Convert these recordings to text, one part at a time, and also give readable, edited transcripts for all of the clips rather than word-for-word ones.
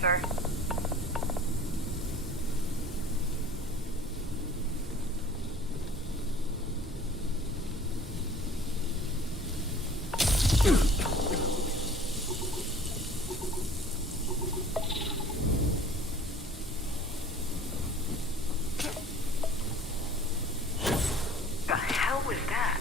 sir. The hell was that?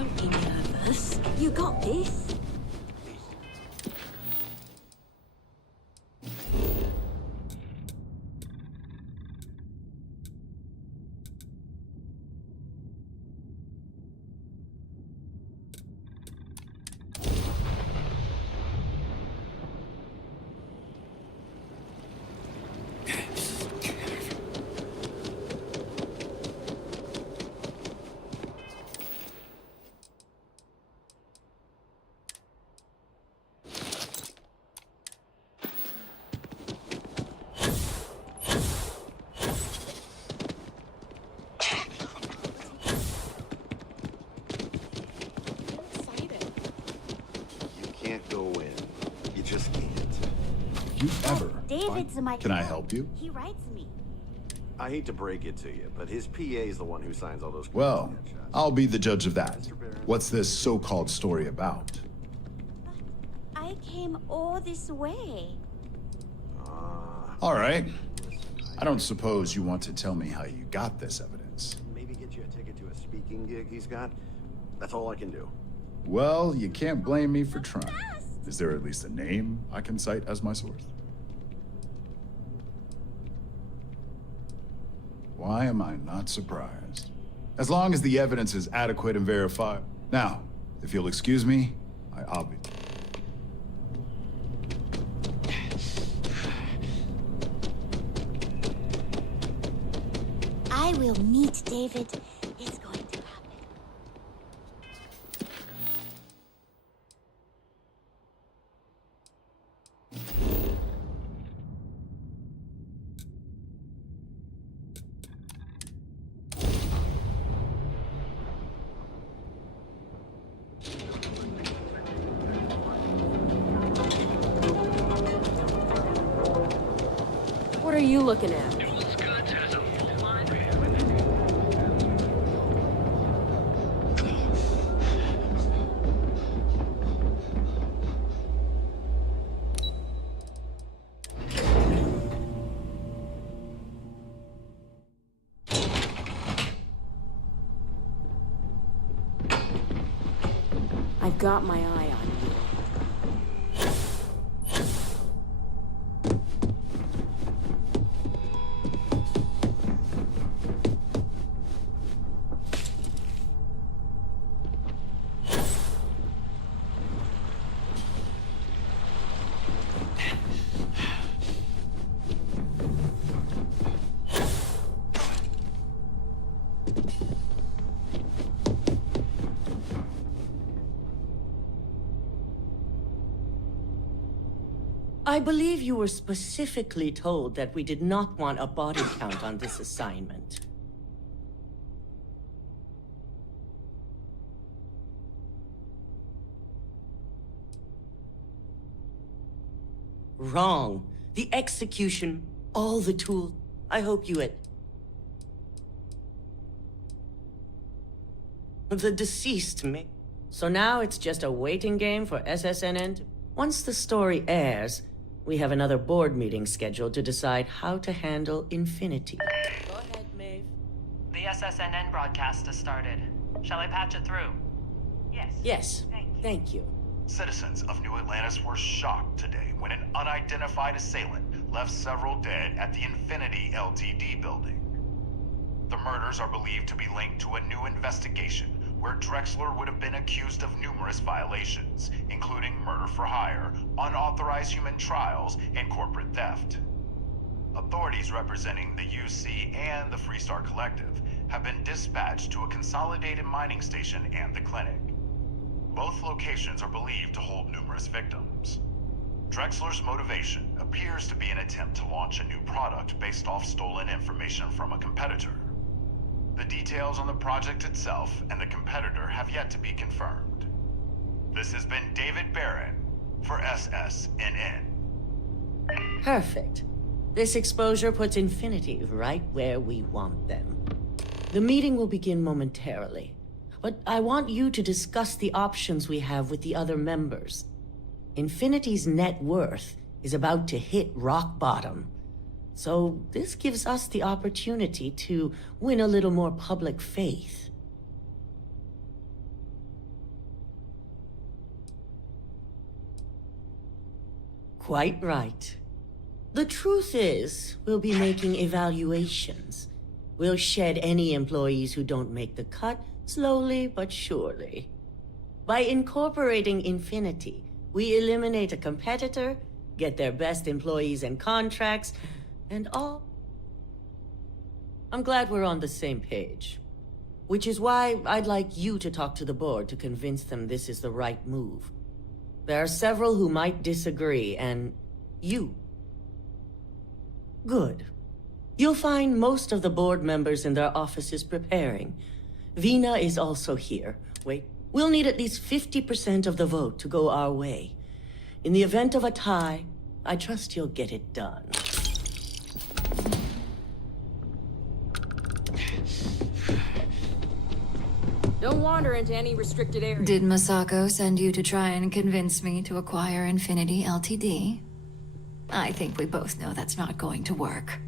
Don't be nervous. You got this. might go in. You just can't. If you ever David's my Can I help you? He writes me. I hate to break it to you, but his PA is the one who signs all those. Well, headshots. I'll be the judge of that. What's this so-called story about? I came all this way. All right. I don't suppose you want to tell me how you got this evidence. Maybe get you a ticket to a speaking gig he's got. That's all I can do. Well, you can't blame me for trying. Is there at least a name I can cite as my source? Why am I not surprised? As long as the evidence is adequate and verified. Now, if you'll excuse me, I will meet David. It's going to happen. What are you looking at? I've got my eye on you. I believe you were specifically told that we did not want a body count on this assignment. Wrong. The execution, all the tools. I hope you had... The deceased me. So now it's just a waiting game for SSNN to... Once the story airs, we have another board meeting scheduled to decide how to handle Infinity. Go ahead, Maeve. The SSNN broadcast has started. Shall I patch it through? Yes. Yes, thank you. Citizens of New Atlantis were shocked today when an unidentified assailant left several dead at the Infinity Ltd building. The murders are believed to be linked to a new investigation where Drexler would have been accused of numerous violations, including murder for hire, unauthorized human trials, and corporate theft. Authorities representing the UC and the Freestar Collective have been dispatched to a consolidated mining station and the clinic. Both locations are believed to hold numerous victims. Drexler's motivation appears to be an attempt to launch a new product based off stolen information from a competitor. The details on the project itself and the competitor have yet to be confirmed. This has been David Barron for SSNN. Perfect. This exposure puts Infinity right where we want them. The meeting will begin momentarily, but I want you to discuss the options we have with the other members. Infinity's net worth is about to hit rock bottom. So this gives us the opportunity to win a little more public faith. Quite right. The truth is, we'll be making evaluations. We'll shed any employees who don't make the cut, slowly but surely. By incorporating Infinity, we eliminate a competitor, get their best employees and contracts, and all. I'm glad we're on the same page. Which is why I'd like you to talk to the board to convince them this is the right move. There are several who might disagree, and you. Good. You'll find most of the board members in their offices preparing. Vina is also here. Wait, we'll need at least 50% of the vote to go our way. In the event of a tie, I trust you'll get it done. Don't wander into any restricted area. Did Masako send you to try and convince me to acquire Infinity Ltd? I think we both know that's not going to work.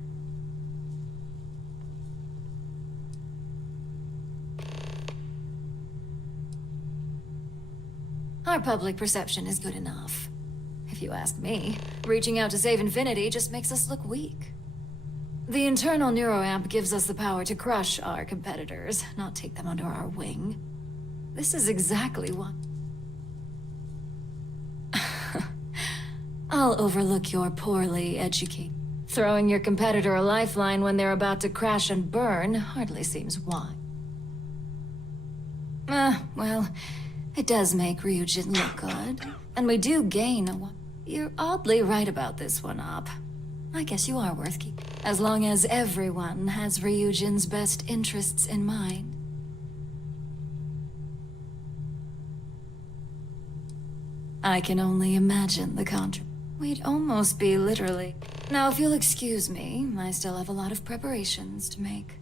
Our public perception is good enough. If you ask me, reaching out to save Infinity just makes us look weak. The internal neuroamp gives us the power to crush our competitors, not take them under our wing. This is exactly what... I'll overlook your poorly educated. Throwing your competitor a lifeline when they're about to crash and burn hardly seems wise. Well, it does make Ryujin look good. And we do gain a one. You're oddly right about this one, Op. I guess you are worth keeping. As long as everyone has Ryujin's best interests in mind. I can only imagine the contra. We'd almost be literally. Now, if you'll excuse me, I still have a lot of preparations to make.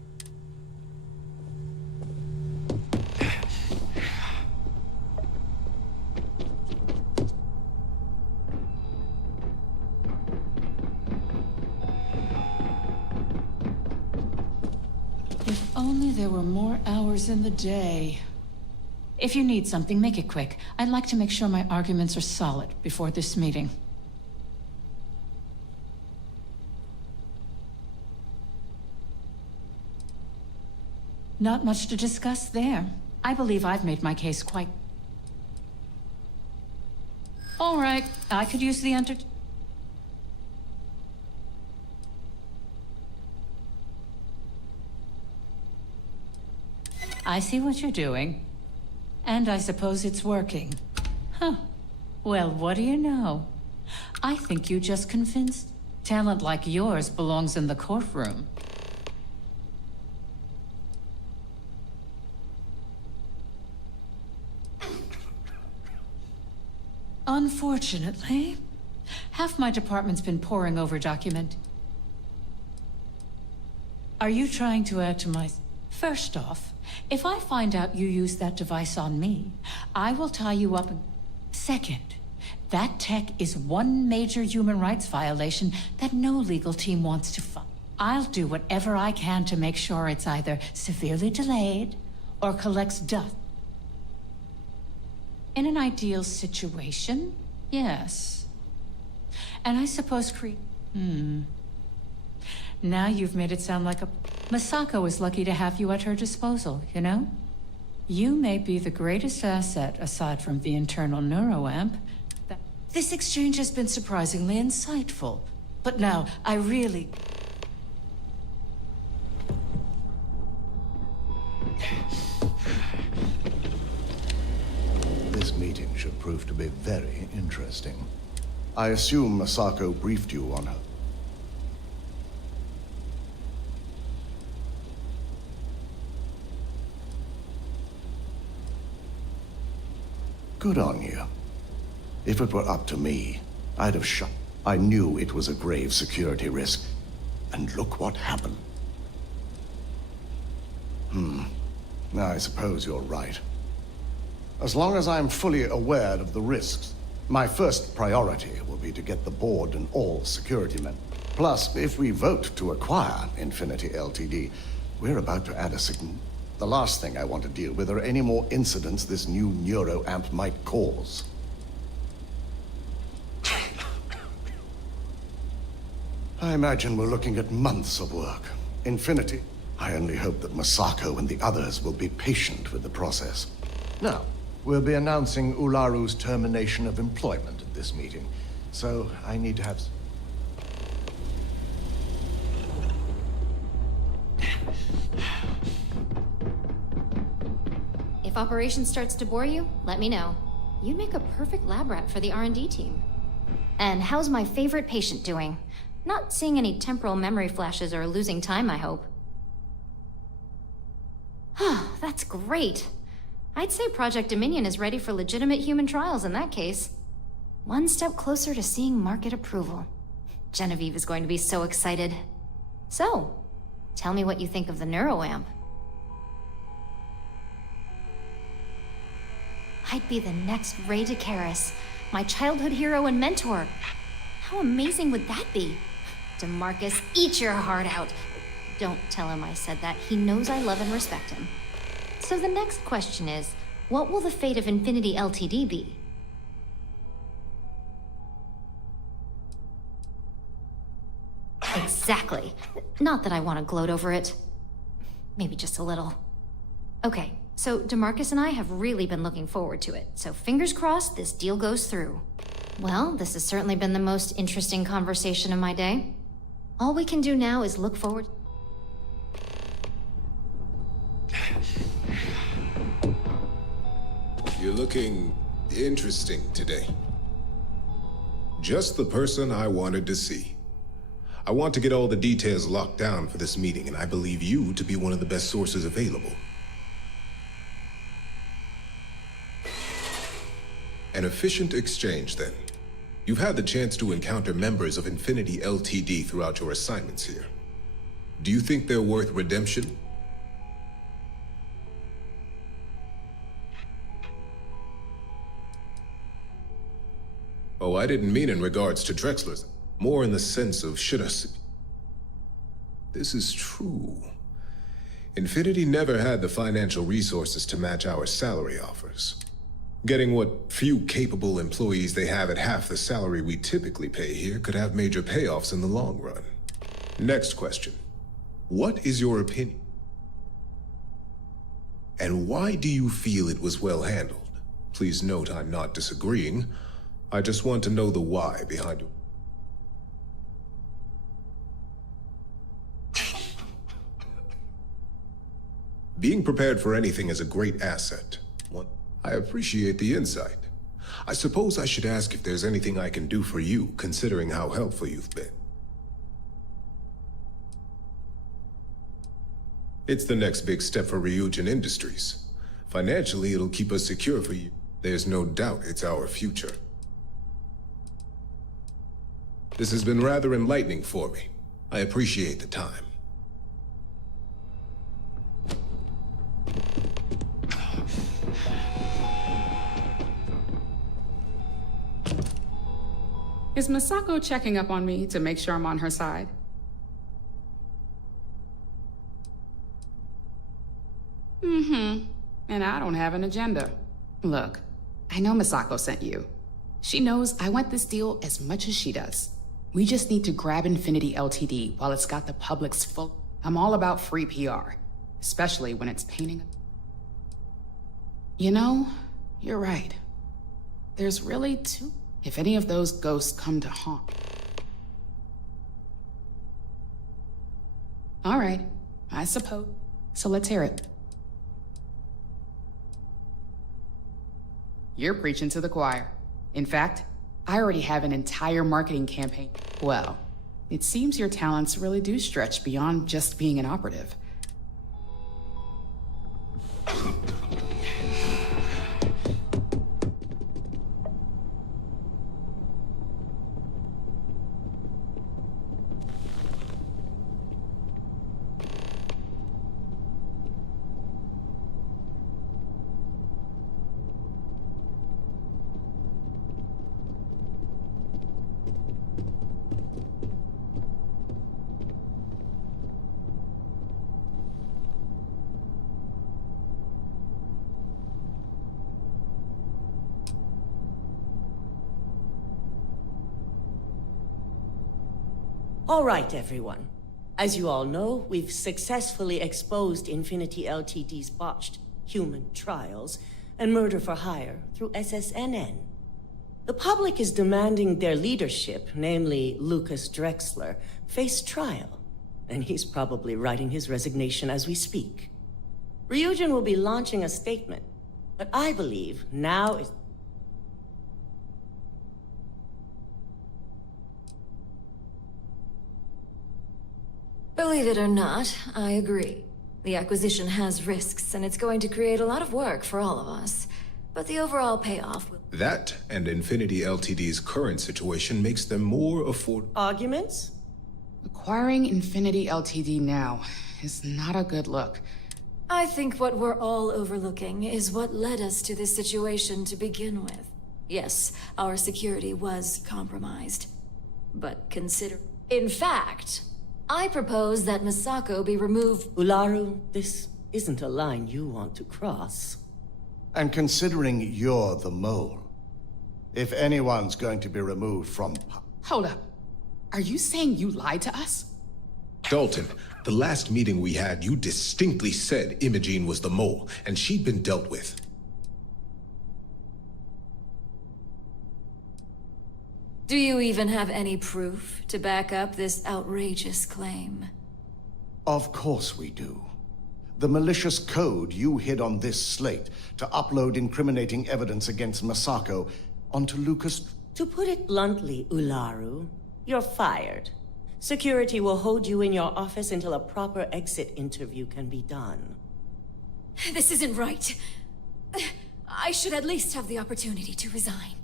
If only there were more hours in the day. If you need something, make it quick. I'd like to make sure my arguments are solid before this meeting. Not much to discuss there. I believe I've made my case quite... All right, I could use the I see what you're doing. And I suppose it's working. Huh. Well, what do you know? I think you just convinced. Talent like yours belongs in the courtroom. Unfortunately, half my department's been poring over document. Are you trying to add to my... First off, if I find out you used that device on me, I will tie you up. Second, that tech is one major human rights violation that no legal team wants to fight. I'll do whatever I can to make sure it's either severely delayed or collects dust. In an ideal situation, yes. And I suppose Now you've made it sound like a... Masako is lucky to have you at her disposal, you know? You may be the greatest asset, aside from the internal neuroamp. This exchange has been surprisingly insightful. But now, I really... This meeting should prove to be very interesting. I assume Masako briefed you on her. Good on you. If it were up to me, I'd have shot. I knew it was a grave security risk. And look what happened. I suppose you're right. As long as I'm fully aware of the risks, my first priority will be to get the board and all security men. Plus, if we vote to acquire Infinity Ltd, we're about to add a The last thing I want to deal with are any more incidents this new neuroamp might cause. I imagine we're looking at months of work. Infinity. I only hope that Masako and the others will be patient with the process. Now, we'll be announcing Ularu's termination of employment at this meeting, so I need to have... If operations starts to bore you, let me know. You'd make a perfect lab rat for the R&D team. And how's my favorite patient doing? Not seeing any temporal memory flashes or losing time, I hope. That's great. I'd say Project Dominion is ready for legitimate human trials in that case. One step closer to seeing market approval. Genevieve is going to be so excited. So, tell me what you think of the neuroamp. I'd be the next Ray DeCaris, my childhood hero and mentor. How amazing would that be? DeMarcus, eat your heart out. Don't tell him I said that. He knows I love and respect him. So the next question is, what will the fate of Infinity LTD be? Exactly. Not that I want to gloat over it. Maybe just a little. Okay, so DeMarcus and I have really been looking forward to it, so fingers crossed this deal goes through. Well, this has certainly been the most interesting conversation of my day. All we can do now is look forward. You're looking interesting today. Just the person I wanted to see. I want to get all the details locked down for this meeting, and I believe you to be one of the best sources available. An efficient exchange, then. You've had the chance to encounter members of Infinity LTD throughout your assignments here. Do you think they're worth redemption? Oh, I didn't mean in regards to Drexler's. More in the sense of should us. This is true. Infinity never had the financial resources to match our salary offers. Getting what few capable employees they have at half the salary we typically pay here could have major payoffs in the long run. Next question. What is your opinion? And why do you feel it was well handled? Please note I'm not disagreeing. I just want to know the why behind it. Being prepared for anything is a great asset. I appreciate the insight. I suppose I should ask if there's anything I can do for you, considering how helpful you've been. It's the next big step for Ryujin Industries. Financially, it'll keep us secure for you. There's no doubt it's our future. This has been rather enlightening for me. I appreciate the time. Is Misako checking up on me to make sure I'm on her side? And I don't have an agenda. Look, I know Misako sent you. She knows I want this deal as much as she does. We just need to grab Infinity LTD while it's got the public's full... I'm all about free PR, especially when it's painting... You know, you're right. There's really two... If any of those ghosts come to haunt... All right, I suppose. So let's hear it. You're preaching to the choir. In fact, I already have an entire marketing campaign. Well, it seems your talents really do stretch beyond just being an operative. All right, everyone. As you all know, we've successfully exposed Infinity LTD's botched human trials and murder for hire through SSNN. The public is demanding their leadership, namely Lucas Drexler, face trial, and he's probably writing his resignation as we speak. Ryujin will be launching a statement, but I believe now is... Believe it or not, I agree. The acquisition has risks, and it's going to create a lot of work for all of us. but the overall payoff will... That and Infinity Ltd's current situation makes them more Arguments? Acquiring Infinity Ltd now is not a good look. I think what we're all overlooking is what led us to this situation to begin with. Yes, our security was compromised. But consider... In fact, I propose that Misako be removed... Ularu, this isn't a line you want to cross. And considering you're the mole, if anyone's going to be removed from... Hold up. Are you saying you lied to us? Dalton, the last meeting we had, you distinctly said Imogene was the mole, and she'd been dealt with. Do you even have any proof to back up this outrageous claim? Of course we do. The malicious code you hid on this slate to upload incriminating evidence against Misako onto Lucas... To put it bluntly, Ularu, you're fired. Security will hold you in your office until a proper exit interview can be done. This isn't right. I should at least have the opportunity to resign.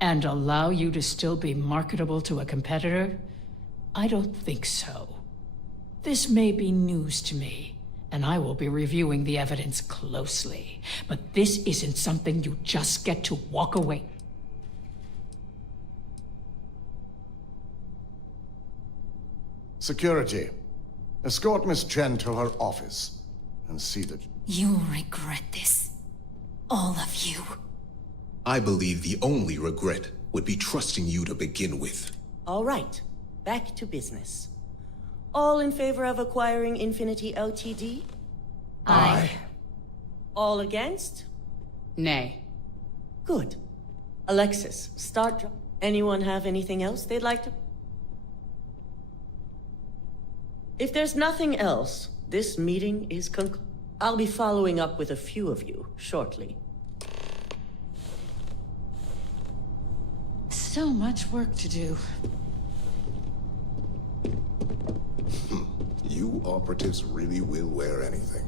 And allow you to still be marketable to a competitor? I don't think so. This may be news to me, and I will be reviewing the evidence closely. But this isn't something you just get to walk away. Security, escort Miss Chen to her office and see that... You'll regret this. All of you. I believe the only regret would be trusting you to begin with. All right, back to business. All in favor of acquiring Infinity Ltd? Aye. All against? Nay. Good. Alexis, start... Anyone have anything else they'd like to... If there's nothing else, this meeting is concluded. I'll be following up with a few of you shortly. So much work to do. You operatives really will wear anything.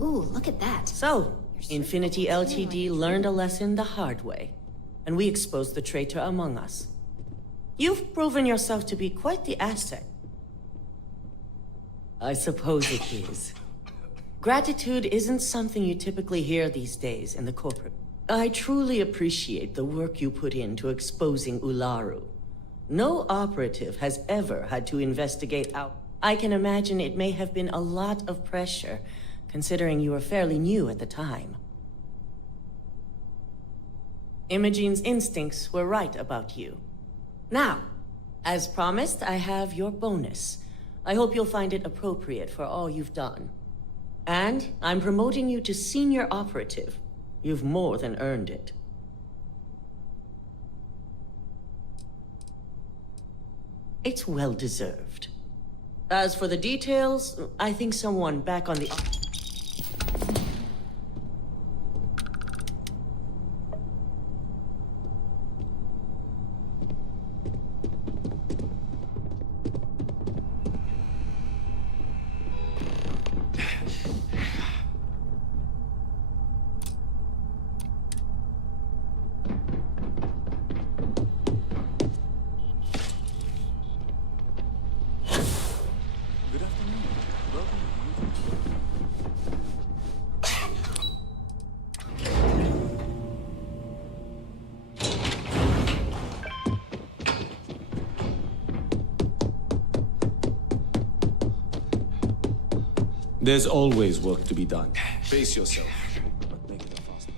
Ooh, look at that. So, Infinity Ltd learned a lesson the hard way, and we exposed the traitor among us. You've proven yourself to be quite the asset. I suppose it is. Gratitude isn't something you typically hear these days in the corporate. I truly appreciate the work you put into exposing Ularu. No operative has ever had to investigate out. I can imagine it may have been a lot of pressure, considering you were fairly new at the time. Imogene's instincts were right about you. Now, as promised, I have your bonus. I hope you'll find it appropriate for all you've done. And I'm promoting you to senior operative. You've more than earned it. It's well deserved. As for the details, I think someone back on the... There's always work to be done. Face yourself, but make it a fast one.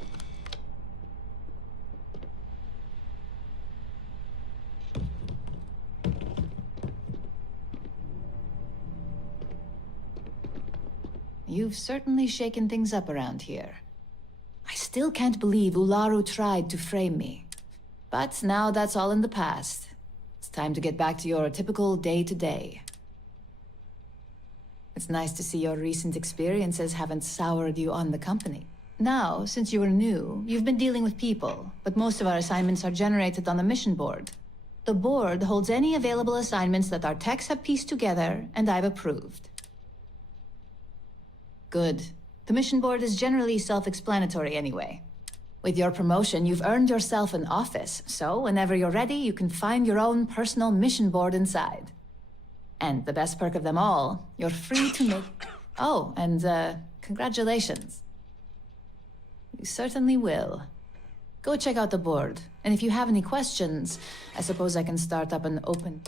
You've certainly shaken things up around here. I still can't believe Ularu tried to frame me. But now that's all in the past. It's time to get back to your typical day-to-day. It's nice to see your recent experiences haven't soured you on the company. Now, since you were new, you've been dealing with people, but most of our assignments are generated on the mission board. The board holds any available assignments that our techs have pieced together, and I've approved. Good. The mission board is generally self-explanatory anyway. With your promotion, you've earned yourself an office, so whenever you're ready, you can find your own personal mission board inside. And the best perk of them all, you're free to make... Oh, and congratulations. You certainly will. Go check out the board, and if you have any questions, I suppose I can start up an open...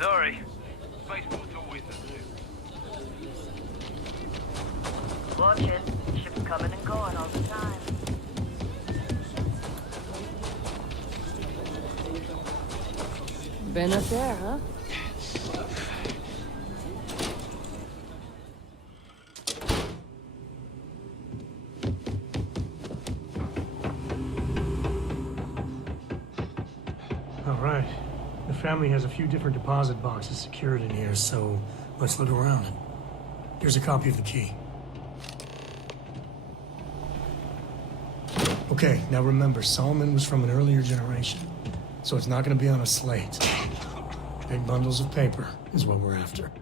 Sorry. Spaceport's always the zoo. Watch it. Ships coming and going all the time. Been up there, huh? All right. The family has a few different deposit boxes secured in here, so let's look around. Here's a copy of the key. Okay. Okay, now remember, Solomon was from an earlier generation, so it's not gonna be on a slate. Big bundles of paper is what we're after.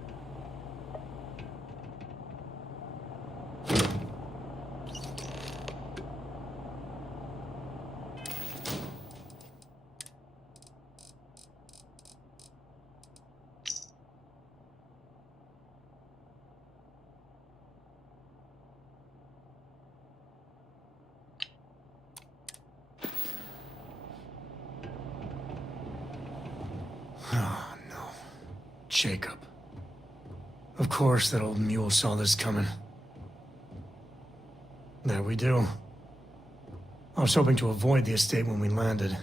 Oh, no. Jacob. Of course that old mule saw this coming. There we do. I was hoping to avoid the estate when we landed.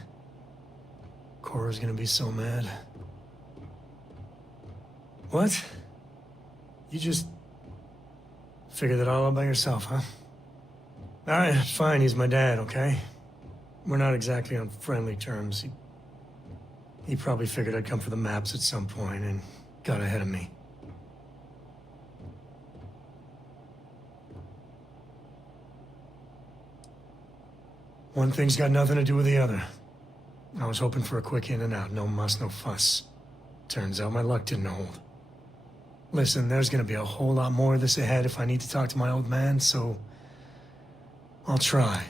Cora's gonna be so mad. What? You just figured that all out by yourself, huh? Alright, fine, he's my dad, okay? We're not exactly on friendly terms. He probably figured I'd come for the maps at some point and got ahead of me. One thing's got nothing to do with the other. I was hoping for a quick in and out, no muss, no fuss. Turns out my luck didn't hold. Listen, there's gonna be a whole lot more of this ahead if I need to talk to my old man, so I'll try.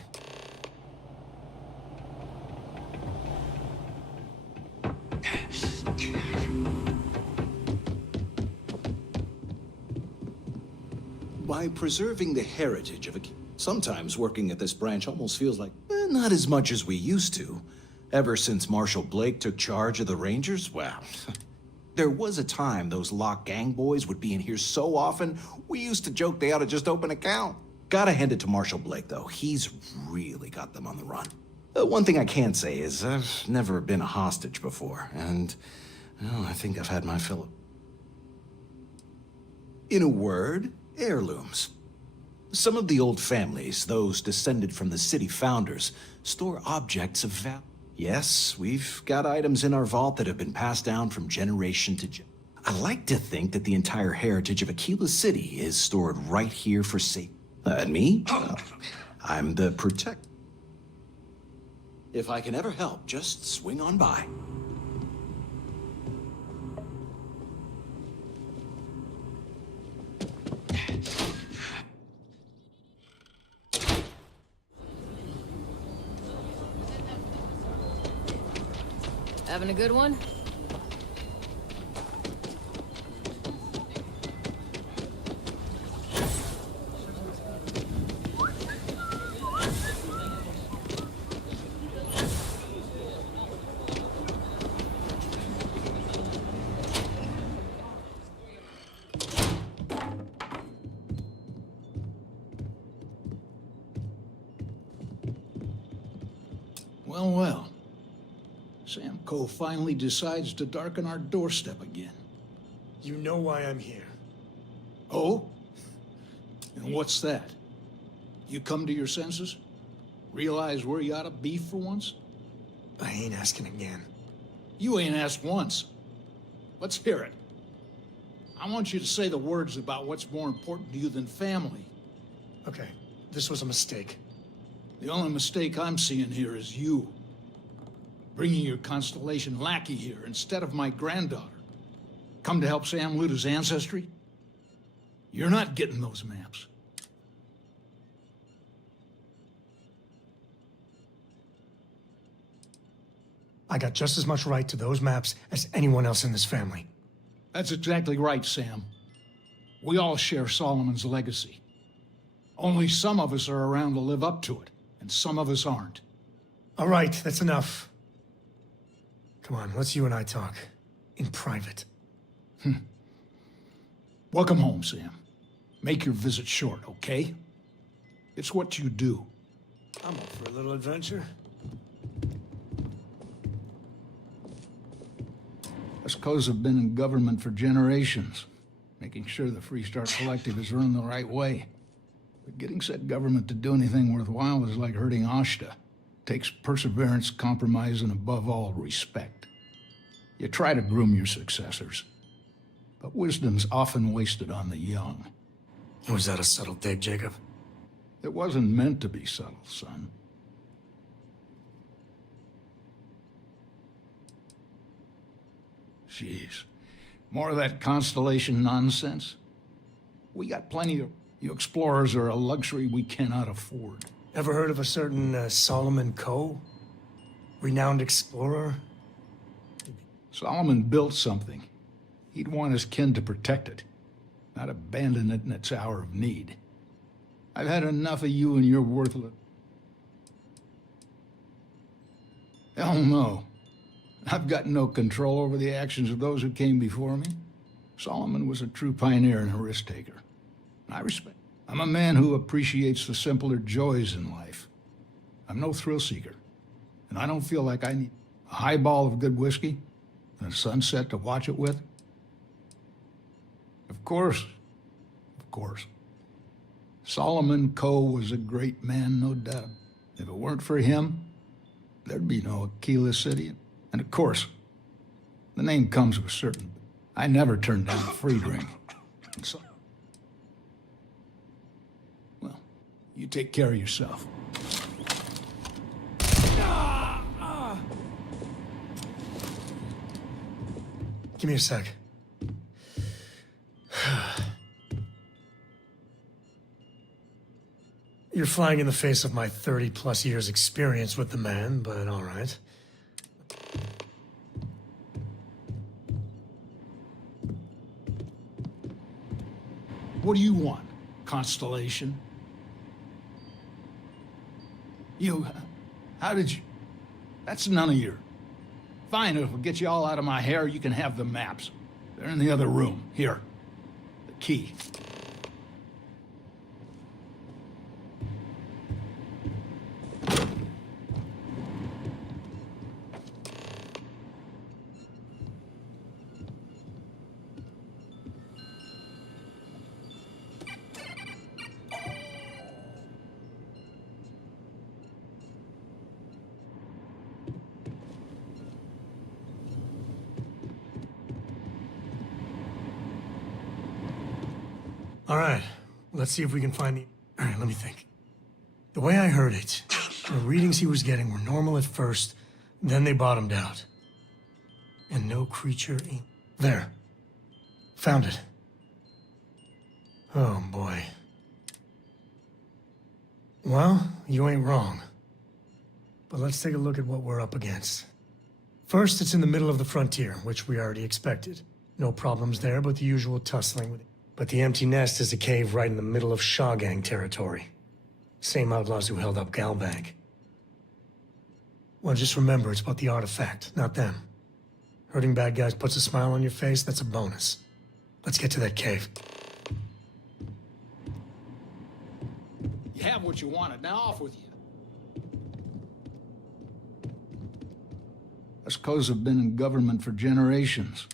By preserving the heritage of a... Sometimes working at this branch almost feels like, not as much as we used to. Ever since Marshal Blake took charge of the Rangers, well... There was a time those Lock gang boys would be in here so often, we used to joke they ought to just open a count. Gotta hand it to Marshal Blake, though. He's really got them on the run. One thing I can say is I've never been a hostage before, and well, I think I've had my fill. In a word, heirlooms. Some of the old families, those descended from the city founders, store objects of value. Yes, we've got items in our vault that have been passed down from generation to generation. I like to think that the entire heritage of Aquila City is stored right here for safety. And me? I'm the protector. If I can ever help, just swing on by. Having a good one? Well, well. Sam Coe finally decides to darken our doorstep again. You know why I'm here. Oh? And what's that? You come to your senses? Realize where you ought to be for once? I ain't asking again. You ain't asked once. Let's hear it. I want you to say the words about what's more important to you than family. Okay, this was a mistake. The only mistake I'm seeing here is you. Bringing your Constellation lackey here instead of my granddaughter. Come to help Sam loot his ancestry? You're not getting those maps. I got just as much right to those maps as anyone else in this family. That's exactly right, Sam. We all share Solomon's legacy. Only some of us are around to live up to it, and some of us aren't. All right, that's enough. Come on, let's you and I talk. In private. Welcome home, Sam. Make your visit short, okay? It's what you do. I'm up for a little adventure. Us Coes have been in government for generations, making sure the Freestart Collective is run the right way. But getting said government to do anything worthwhile is like herding Ashta. Takes perseverance, compromise, and above all, respect. You try to groom your successors, but wisdom's often wasted on the young. Was that a subtle dig, Jacob? It wasn't meant to be subtle, son. jeez. More of that Constellation nonsense? We got plenty of... You explorers are a luxury we cannot afford. Ever heard of a certain Solomon Coe? Renowned explorer? Solomon built something. He'd want his kin to protect it, not abandon it in its hour of need. I've had enough of you and your worthless... Hell no. I've got no control over the actions of those who came before me. Solomon was a true pioneer and a risk-taker. I respect. I'm a man who appreciates the simpler joys in life. I'm no thrill-seeker, and I don't feel like I need a highball of good whiskey and a sunset to watch it with. Of course. Solomon Coe was a great man, no doubt. If it weren't for him, there'd be no Aquila City. And of course, the name comes with certain... I never turned down a free drink. So... Well, you take care of yourself. Give me a sec. You're flying in the face of my 30-plus years experience with the man, but all right. What do you want, Constellation? How did you... That's none of your... Fine, if it'll get you all out of my hair, you can have the maps. They're in the other room. Here. The key. All right, let's see if we can find the... All right, let me think. The way I heard it, the readings he was getting were normal at first, then they bottomed out. And no creature... There. Found it. Oh, boy. Well, you ain't wrong. But let's take a look at what we're up against. First, it's in the middle of the frontier, which we already expected. No problems there, but the usual tussling with it. But the empty nest is a cave right in the middle of Shaw Gang territory. Same outlaws who held up Galbank. Well, just remember, it's about the artifact, not them. Hurting bad guys puts a smile on your face, that's a bonus. Let's get to that cave. You have what you wanted, now off with you. Us Coes have been in government for generations.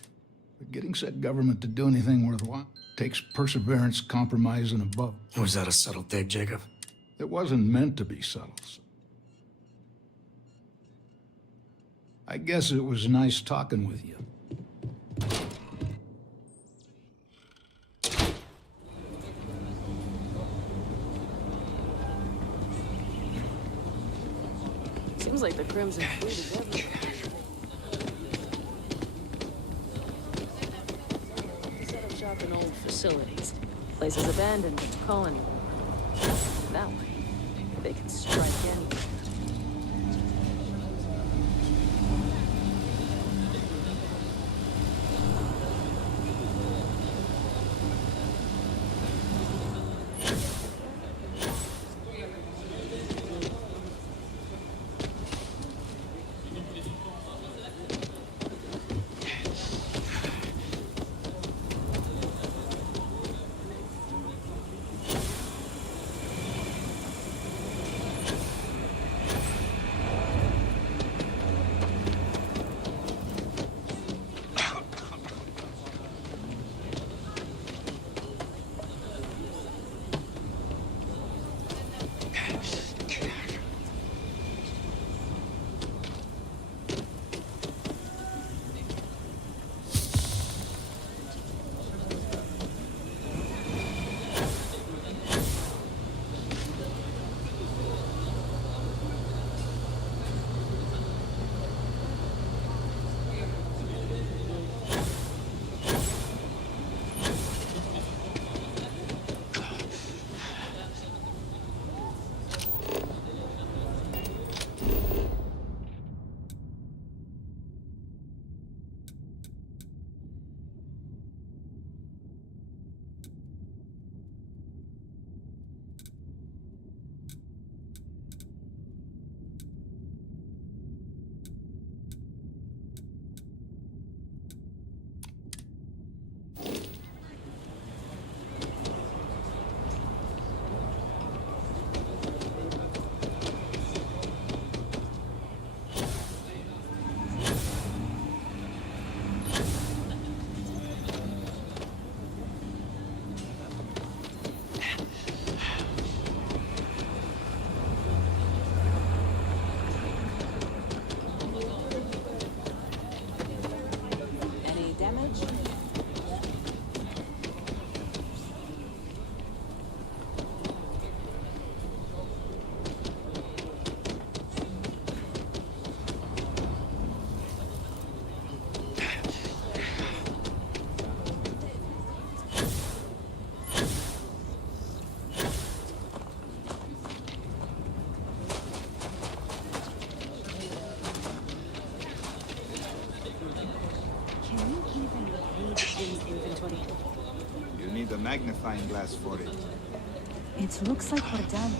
But getting said government to do anything worthwhile takes perseverance, compromise, and above. Was that a subtle dig, Jacob? It wasn't meant to be subtle. I guess it was nice talking with you. Seems like the Crimson Fleet is everywhere. Set up shop in old facilities. Place is abandoned in the colony. That way, they can strike anywhere. need a magnifying glass for it. It looks like we're done.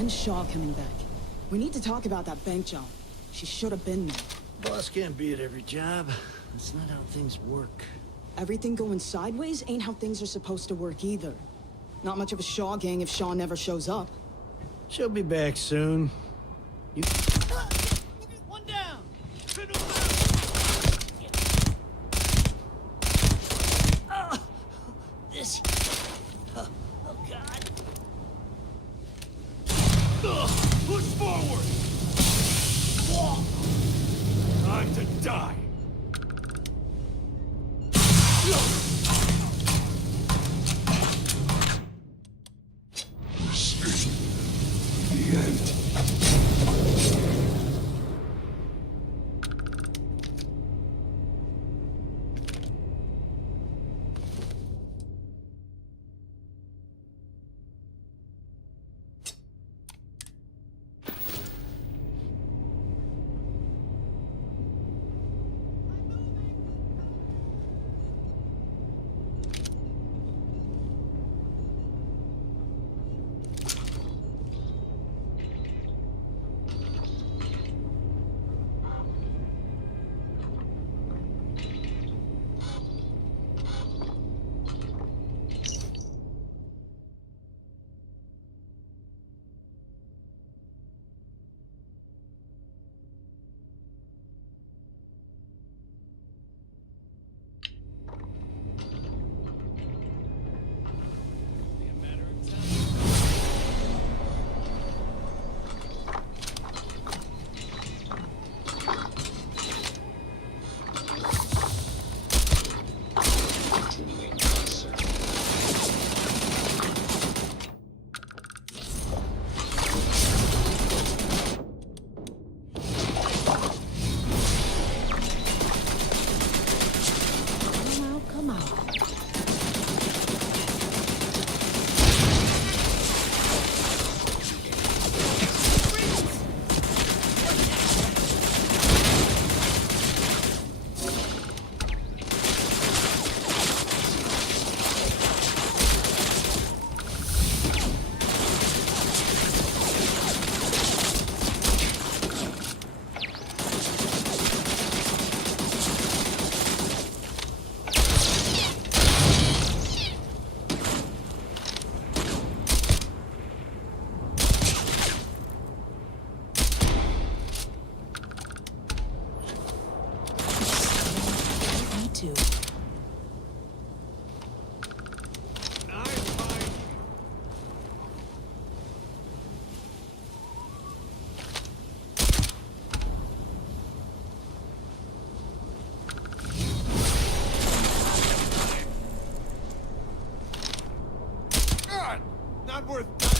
When's Shaw coming back? We need to talk about that bank job. She should have been there. Boss can't be at every job. That's not how things work. Everything going sideways ain't how things are supposed to work either. Not much of a Shaw gang if Shaw never shows up. She'll be back soon. You... One down! This... Oh, God. Push forward! Time to die! This is the end. Not worth dying.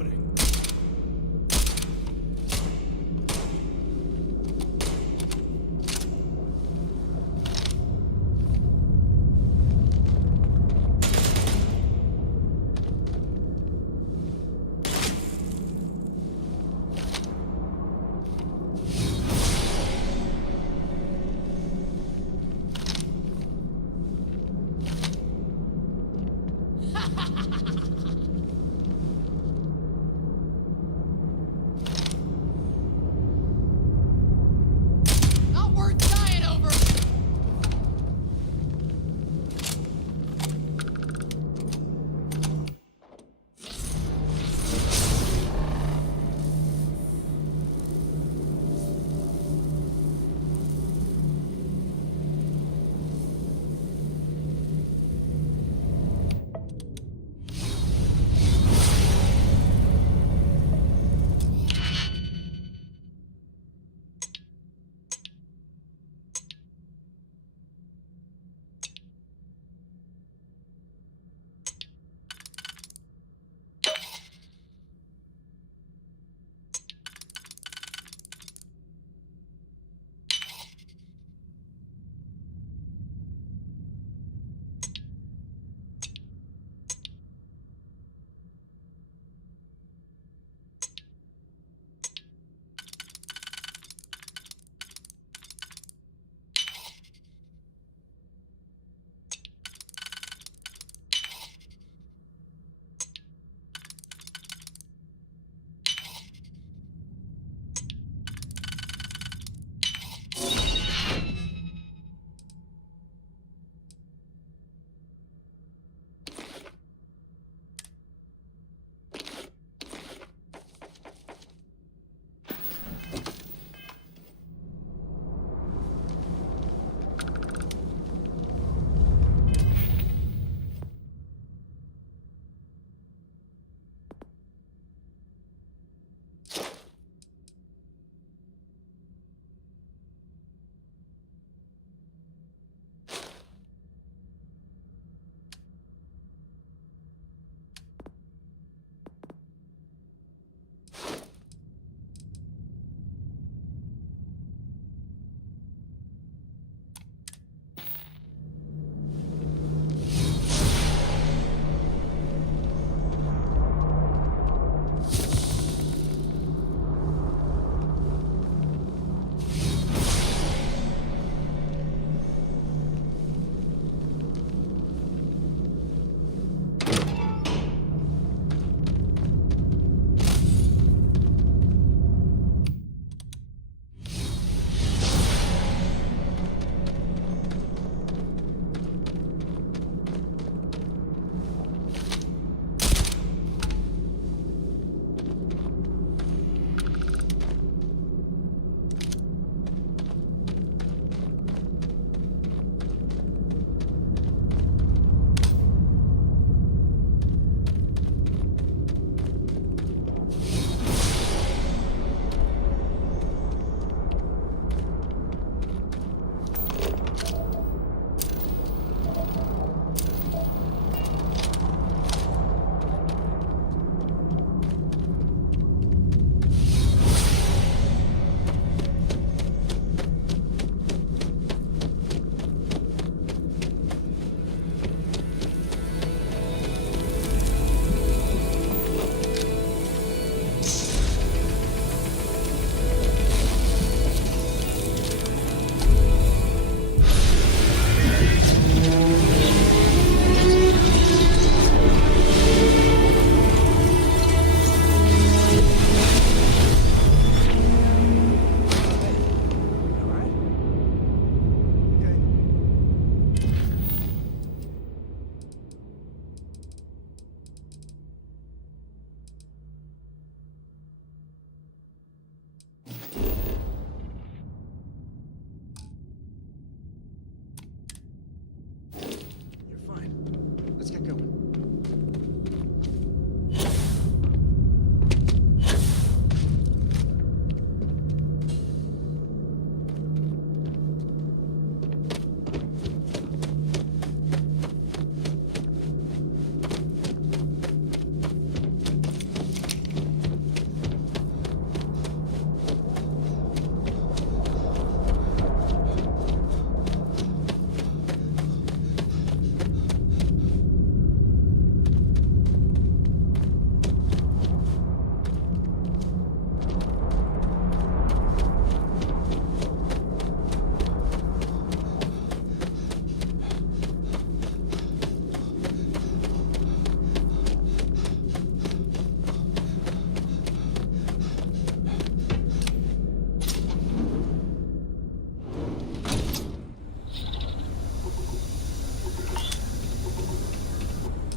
opening.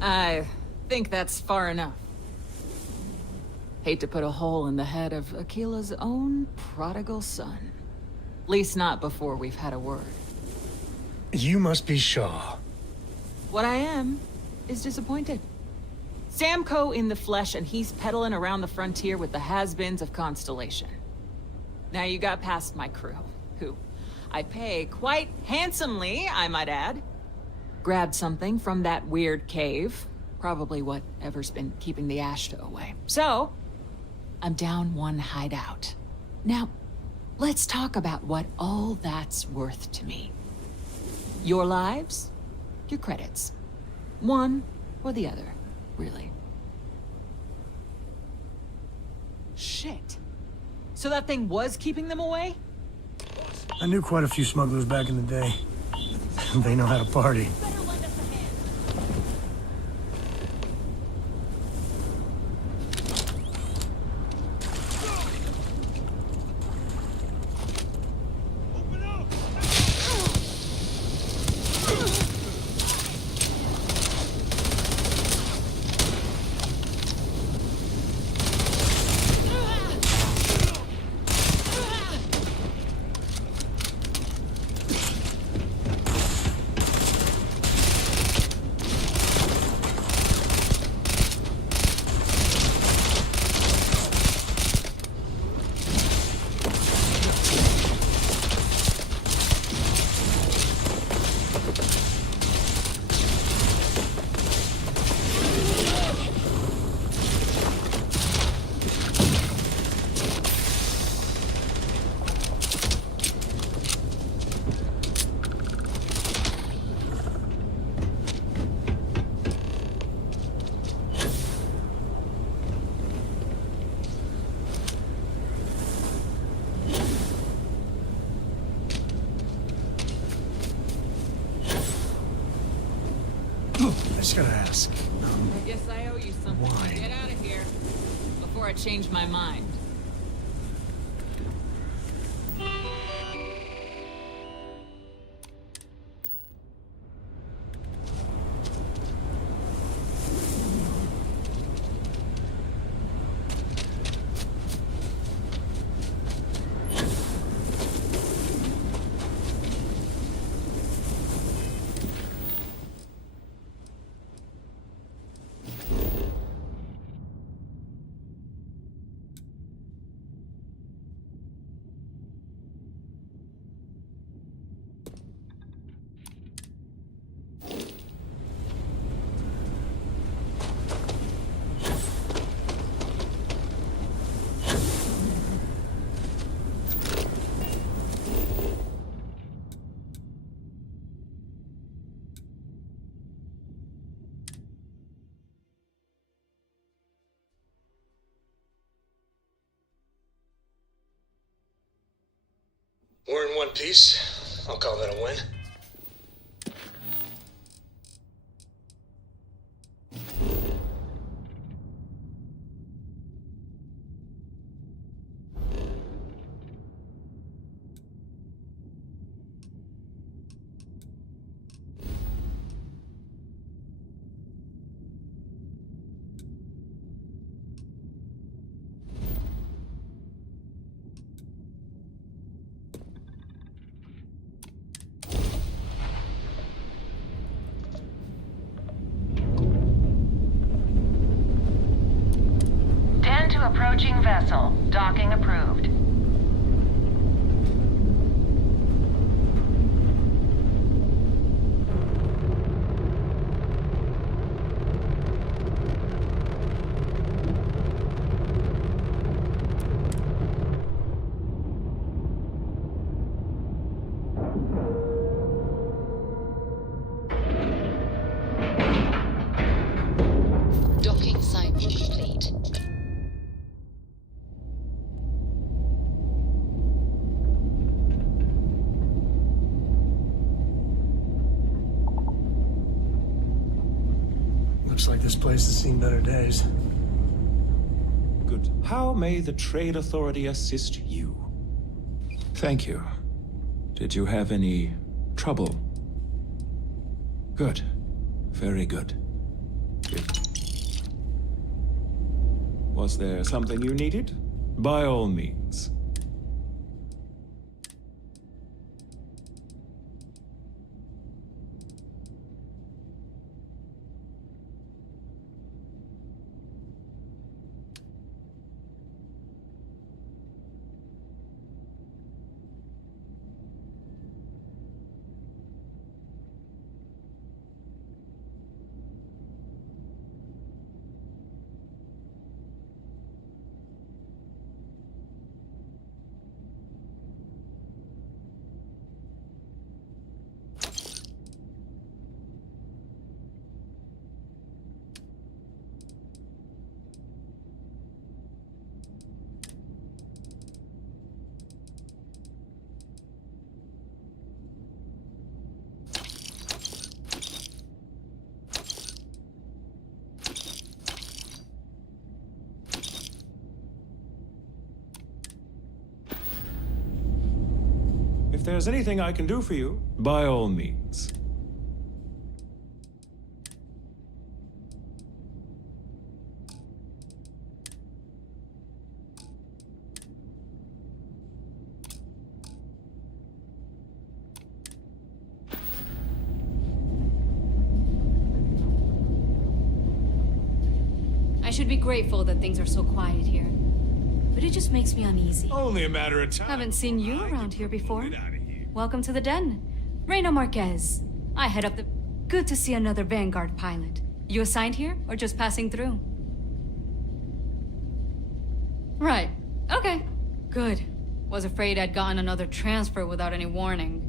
I think that's far enough. Hate to put a hole in the head of Akila's own prodigal son. Least not before we've had a word. You must be Shaw. What I am is disappointed. Samco in the flesh, and he's peddling around the frontier with the has-beens of Constellation. Now you got past my crew, who I pay quite handsomely, I might add. Grabbed something from that weird cave. Probably whatever's been keeping the Ashta away. So, I'm down one hideout. Now, let's talk about what all that's worth to me. Your lives, your credits. One or the other, really. Shit. So that thing was keeping them away? I knew quite a few smugglers back in the day. They know how to party. I just gotta ask. I guess I owe you something. Why? Get out of here before I change my mind. We're in one piece. I'll call that a win. Approaching vessel. Docking approved. Docking site complete. Looks like this place has seen better days. Good. How may the Trade Authority assist you? Thank you. Did you have any trouble? Good. Very good. Was there something you needed? By all means. If there's anything I can do for you, by all means. I should be grateful that things are so quiet here. But it just makes me uneasy. Only a matter of time. Haven't seen you around here before. Welcome to the den. Reina Marquez. I head up the... Good to see another Vanguard pilot. You assigned here, or just passing through? Right. Okay. Good. Was afraid I'd gotten another transfer without any warning.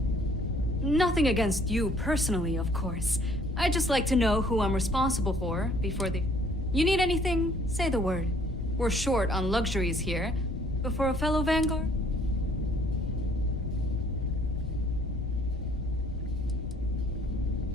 Nothing against you personally, of course. I'd just like to know who I'm responsible for before the... You need anything? Say the word. We're short on luxuries here, but for a fellow Vanguard?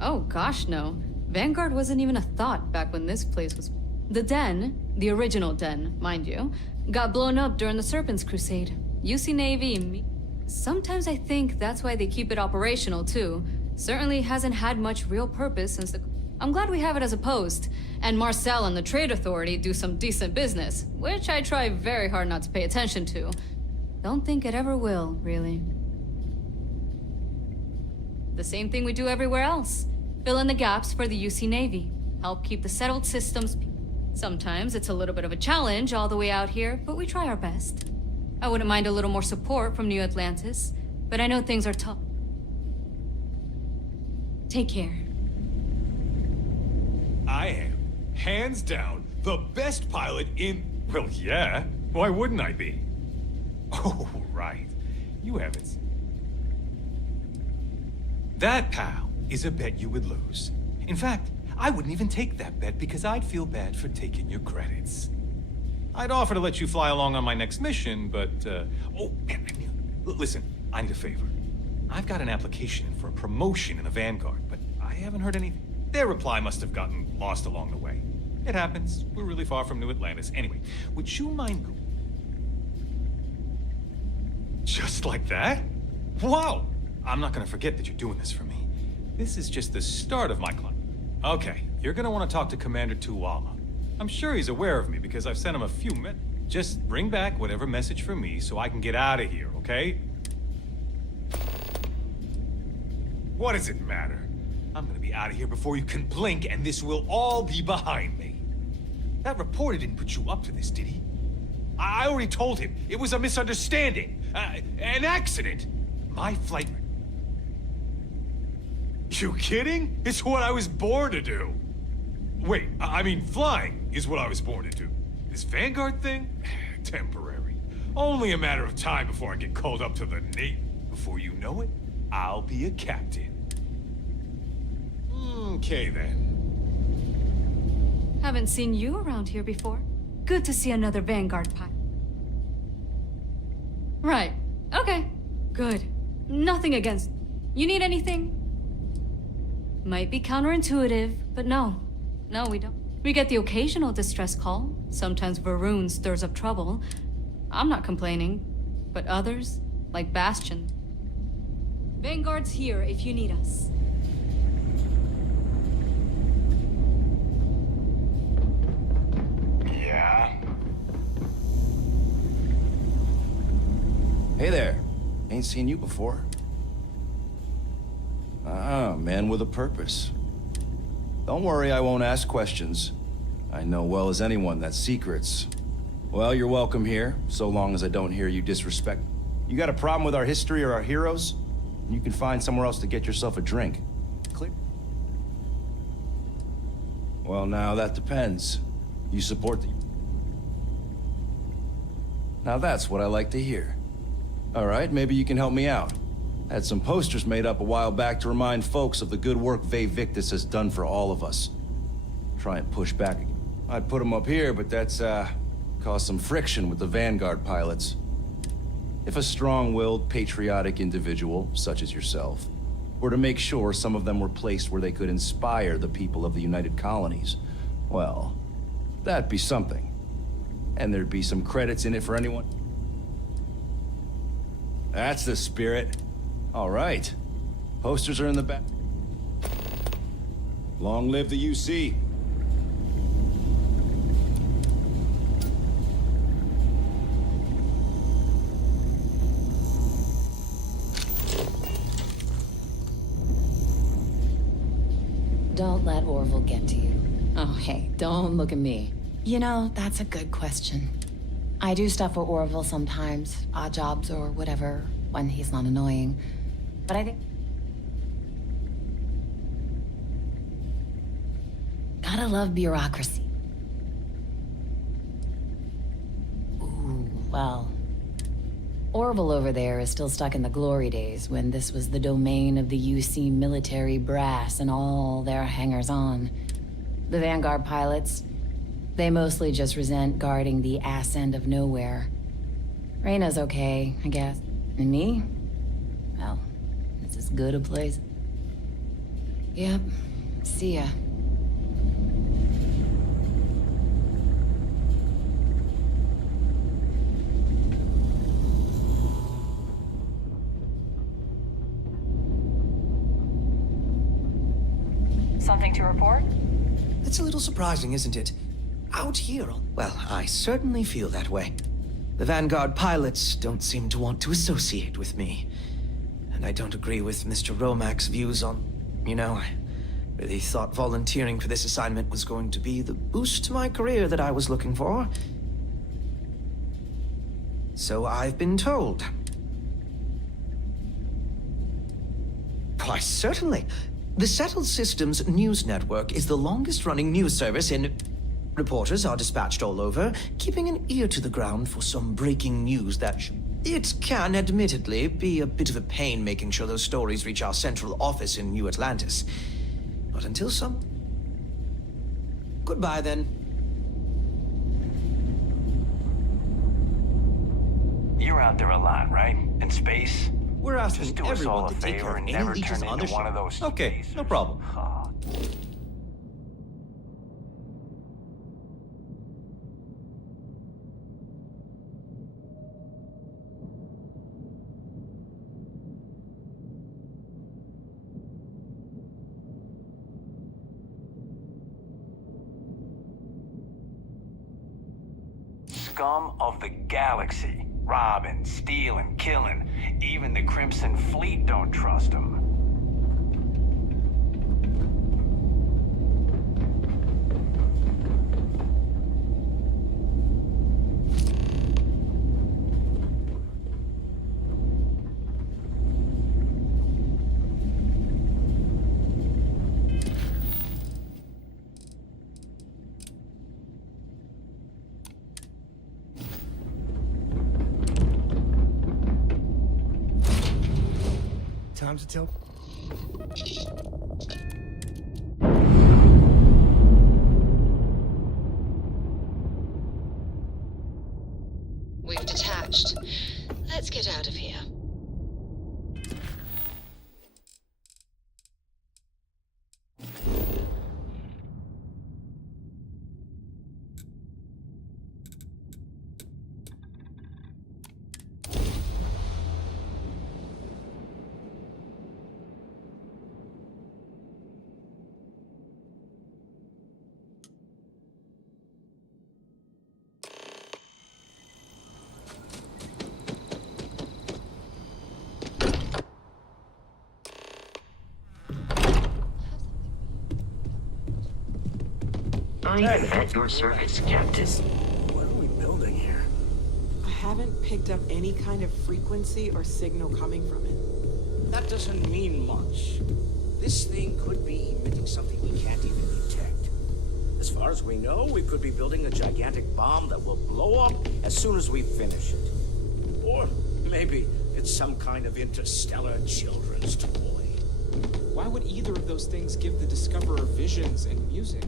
Oh gosh, no. Vanguard wasn't even a thought back when this place was... The den, the original den, mind you, got blown up during the Serpent's Crusade. UC Navy and me... Sometimes I think that's why they keep it operational, too. Certainly hasn't had much real purpose since the... I'm glad we have it as a post, and Marcel and the Trade Authority do some decent business, which I try very hard not to pay attention to. Don't think it ever will, really. The same thing we do everywhere else. Fill in the gaps for the UC Navy. Help keep the settled systems... Sometimes it's a little bit of a challenge all the way out here, but we try our best. I wouldn't mind a little more support from New Atlantis, but I know things are tough. Take care. I am, hands down, the best pilot in... Well, yeah. Why wouldn't I be? Oh, right. You haven't... That, pal, is a bet you would lose. In fact, I wouldn't even take that bet because I'd feel bad for taking your credits. I'd offer to let you fly along on my next mission, but, Oh, listen, I need a favor. I've got an application in for a promotion in the Vanguard, but I haven't heard anything. Their reply must have gotten lost along the way. It happens. We're really far from New Atlantis. Anyway, would you mind... Just like that? Wow! I'm not gonna forget that you're doing this for me. This is just the start of my climb. Okay, you're gonna want to talk to Commander Tuwala. I'm sure he's aware of me because I've sent him a few Just bring back whatever message for me so I can get out of here, okay? What does it matter? I'm gonna be out of here before you can blink, and this will all be behind me. That reporter didn't put you up to this, did he? I already told him. It was a misunderstanding. An accident. My flight... You kidding? It's what I was born to do. Wait, I mean flying is what I was born to do. This Vanguard thing? Temporary. Only a matter of time before I get called up to the Navy. Before you know it, I'll be a captain. Okay, then. Haven't seen you around here before. Good to see another Vanguard pilot. Right. Okay. Good. Nothing against... You need anything? Might be counterintuitive, but no. No, we don't. We get the occasional distress call. Sometimes Varun stirs up trouble. I'm not complaining. But others, like Bastion. Vanguard's here if you need us. Yeah? Hey there. Ain't seen you before. Ah, man with a purpose. Don't worry, I won't ask questions. I know well as anyone that secrets. Well, you're welcome here, so long as I don't hear you disrespect. You got a problem with our history or our heroes? You can find somewhere else to get yourself a drink. Clear? Well, now that depends. You support the... Now that's what I like to hear. All right, maybe you can help me out. I had some posters made up a while back to remind folks of the good work Ve Victus has done for all of us. Try and push back again. I'd put them up here, but that's, caused some friction with the Vanguard pilots. If a strong-willed, patriotic individual, such as yourself, were to make sure some of them were placed where they could inspire the people of the United Colonies, well, that'd be something. And there'd be some credits in it for anyone. That's the spirit. All right. Posters are in the back. Long live the UC. Don't let Orville get to you. Oh, hey, don't look at me. You know, that's a good question. I do stuff for Orville sometimes, odd jobs or whatever, when he's not annoying. But I think... Gotta love bureaucracy. Ooh, well... Orville over there is still stuck in the glory days when this was the domain of the UC military brass and all their hangers-on. The Vanguard pilots, they mostly just resent guarding the ass end of nowhere. Reyna's okay, I guess. And me? Well, it's as good a place. Yep. See ya. Something to report? It's a little surprising, isn't it? Out here, well, I certainly feel that way. The Vanguard pilots don't seem to want to associate with me. And I don't agree with Mr. Romack's views on... You know, I really thought volunteering for this assignment was going to be the boost to my career that I was looking for. So I've been told. Why, certainly. The Settled Systems News Network is the longest-running news service in... Reporters are dispatched all over, keeping an ear to the ground for some breaking news that It can, admittedly, be a bit of a pain making sure those stories reach our central office in New Atlantis. But until some... Goodbye, then. You're out there a lot, right? In space? We're asking Just do us everyone all to a take care favor of and any never leeches turn on the into one ship. of those Okay, no problem. Scum of the galaxy. Robbing, stealing, killing. Even the Crimson Fleet don't trust them. Time to tell. We've detached. Let's get out of here. I bet your service kept his... What are we building here? I haven't picked up any kind of frequency or signal coming from it. That doesn't mean much. This thing could be emitting something we can't even detect. As far as we know, we could be building a gigantic bomb that will blow up as soon as we finish it. Or maybe it's some kind of interstellar children's toy. Why would either of those things give the Discoverer visions and music?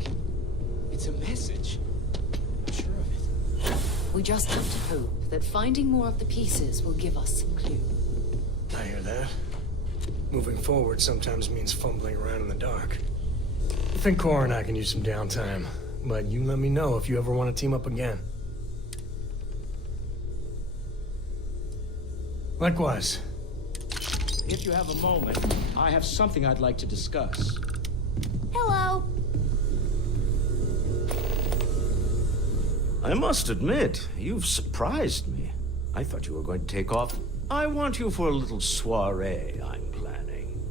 It's a message. I'm sure of it. We just have to hope that finding more of the pieces will give us some clue. I hear that. Moving forward sometimes means fumbling around in the dark. I think Cora and I can use some downtime, but you let me know if you ever want to team up again. Likewise. If you have a moment, I have something I'd like to discuss. Hello. I must admit, you've surprised me. I thought you were going to take off. I want you for a little soiree I'm planning.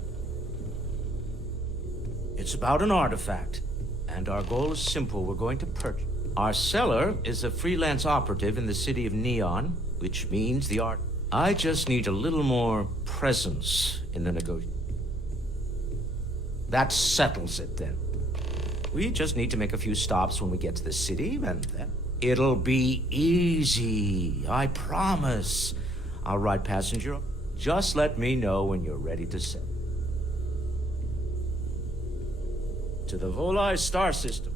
It's about an artifact, and our goal is simple. We're going to purchase. Our seller is a freelance operative in the city of Neon, which means the art. I just need a little more presence in the negotiation. That settles it then. We just need to make a few stops when we get to the city, and then it'll be easy. I promise. I'll ride passenger. Just let me know when you're ready to set. To the Volai star system.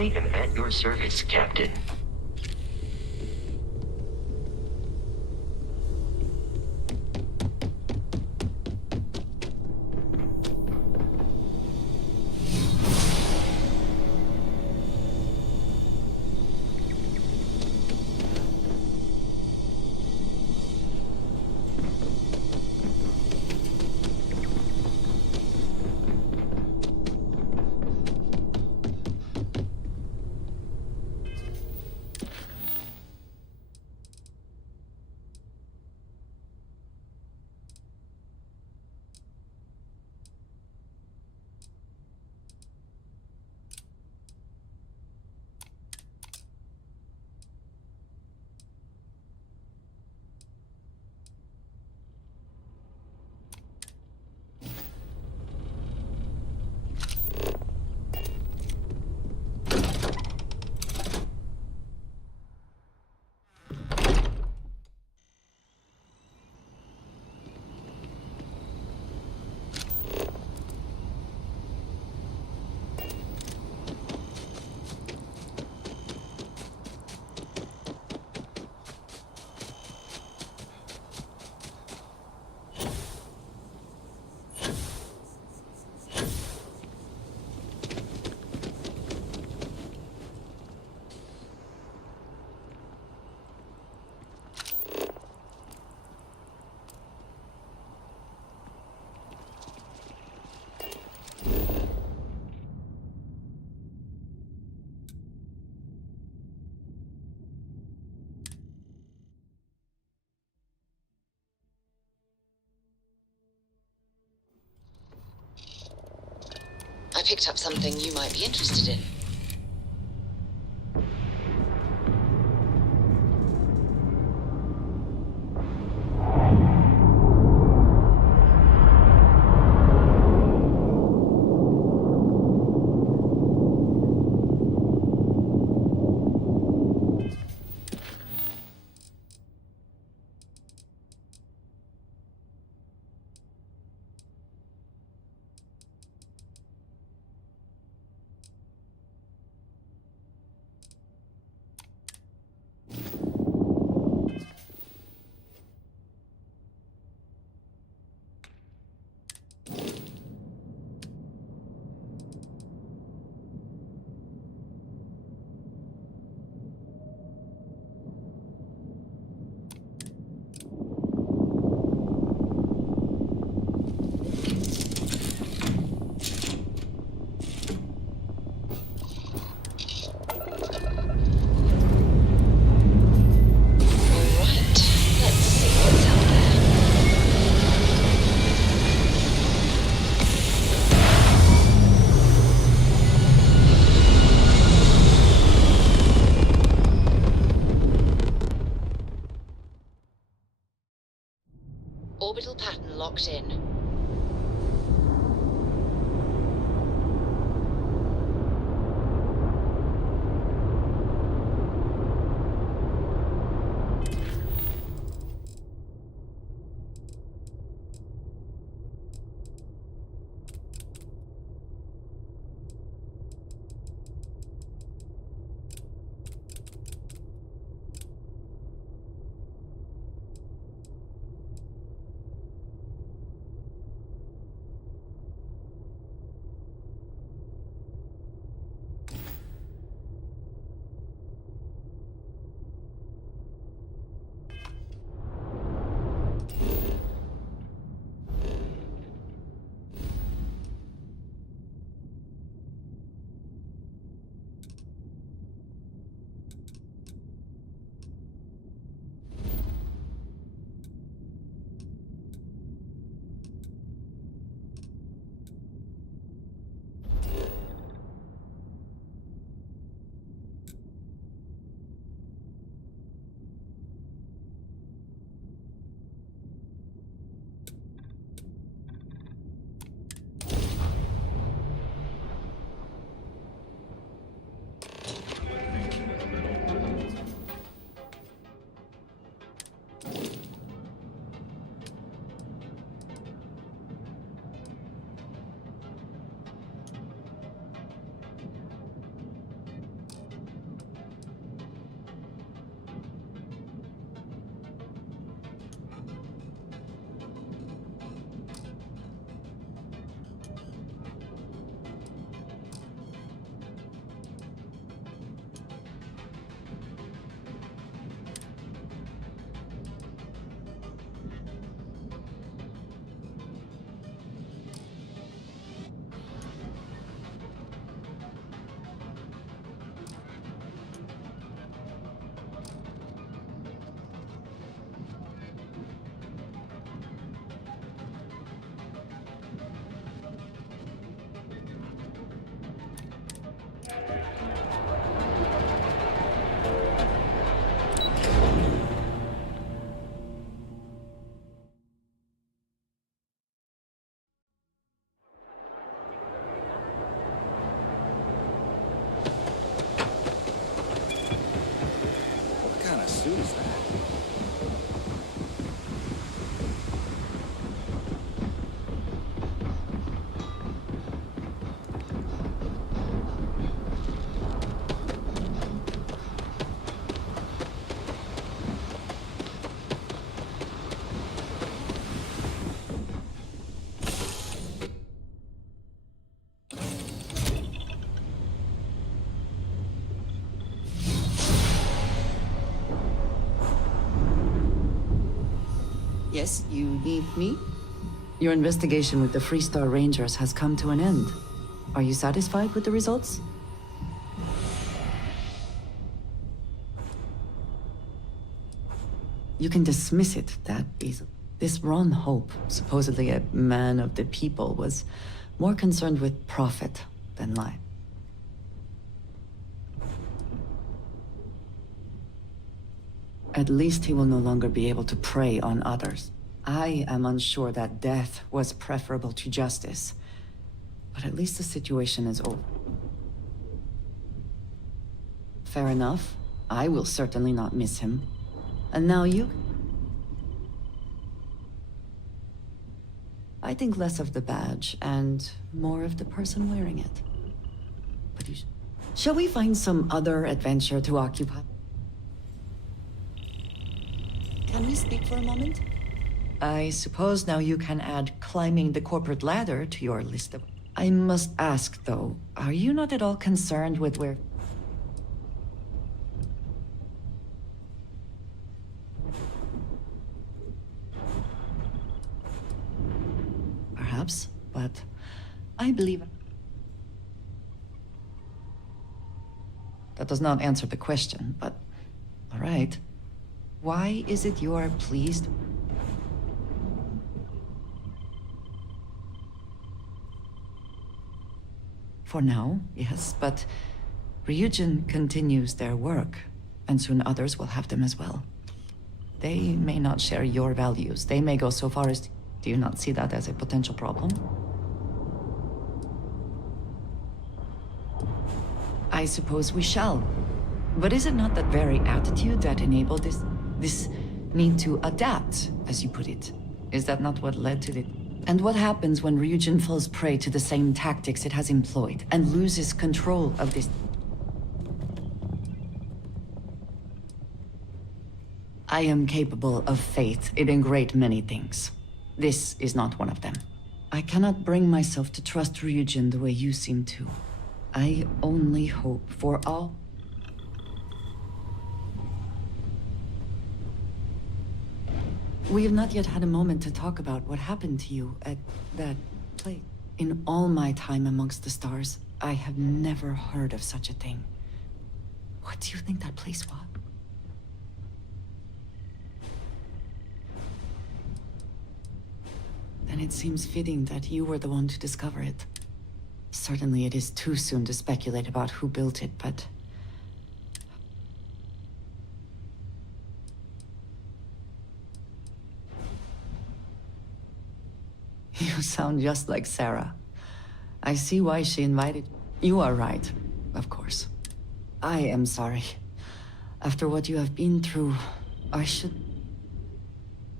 I am at your service, Captain. I picked up something you might be interested in. Orbital pattern locked in. Yes, you need me? Your investigation with the Freestar Rangers has come to an end. Are you satisfied with the results? You can dismiss it that easily. This Ron Hope, supposedly a man of the people, was more concerned with profit than life. At least he will no longer be able to prey on others. I am unsure that death was preferable to justice, but at least the situation is over. Fair enough. I will certainly not miss him. And now you... I think less of the badge and more of the person wearing it. But you shall we find some other adventure to occupy? Can we speak for a moment? I suppose now you can add climbing the corporate ladder to your list of... I must ask, though, are you not at all concerned with where... Perhaps, but I believe... That does not answer the question, but... All right. Why is it you are pleased? For now, yes, but Ryujin continues their work, and soon others will have them as well. They may not share your values. They may go so far as... Do you not see that as a potential problem? I suppose we shall. But is it not that very attitude that enabled this need to adapt, as you put it? Is that not what led to it? And what happens when Ryujin falls prey to the same tactics it has employed and loses control of this? I am capable of faith in a great many things. This is not one of them. I cannot bring myself to trust Ryujin the way you seem to. I only hope for all... We have not yet had a moment to talk about what happened to you at that place. In all my time amongst the stars, I have never heard of such a thing. What do you think that place was? Then it seems fitting that you were the one to discover it. Certainly it is too soon to speculate about who built it, but... You sound just like Sarah. I see why she invited you. You are right, of course. I am sorry. After what you have been through, I should...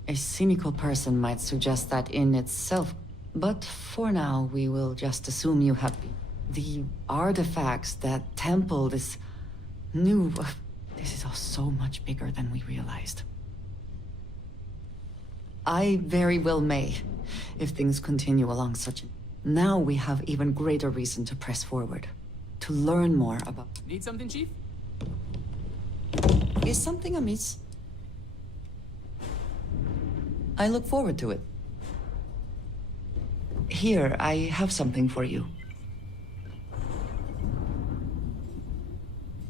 A cynical person might suggest that in itself, but for now we will just assume you have been. The artifacts, that temple, this new... This is all so much bigger than we realized. I very well may, if things continue along such a... Now we have even greater reason to press forward, to learn more about... Need something, Chief? Is something amiss? I look forward to it. Here, I have something for you.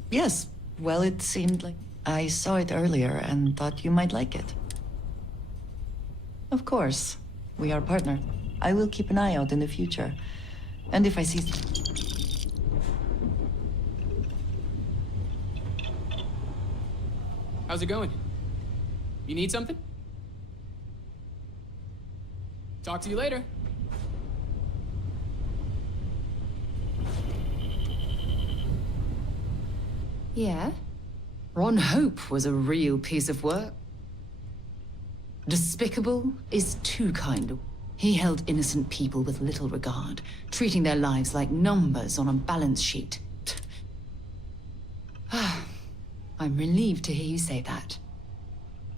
Yes, well, it seemed like... I saw it earlier and thought you might like it. Of course. We are partners. I will keep an eye out in the future. And if I see... How's it going? You need something? Talk to you later. Yeah? Ron Hope was a real piece of work. Despicable is too kind. He held innocent people with little regard, treating their lives like numbers on a balance sheet. I'm relieved to hear you say that.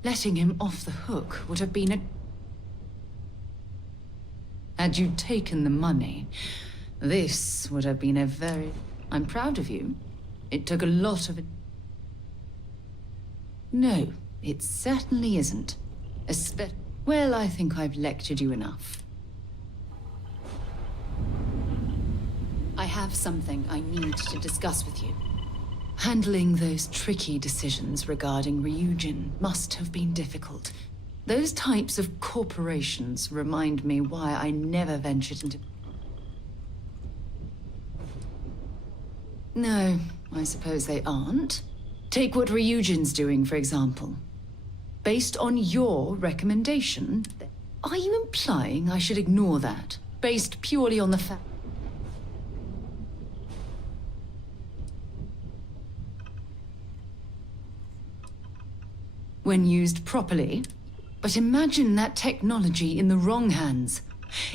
Letting him off the hook would have been a... Had you taken the money, this would have been a very... I'm proud of you. It took a lot of it. No, it certainly isn't. Well, I think I've lectured you enough. I have something I need to discuss with you. Handling those tricky decisions regarding Ryujin must have been difficult. Those types of corporations remind me why I never ventured into... No, I suppose they aren't. Take what Ryujin's doing, for example. Based on your recommendation, are you implying I should ignore that, based purely on the fact... When used properly. But imagine that technology in the wrong hands.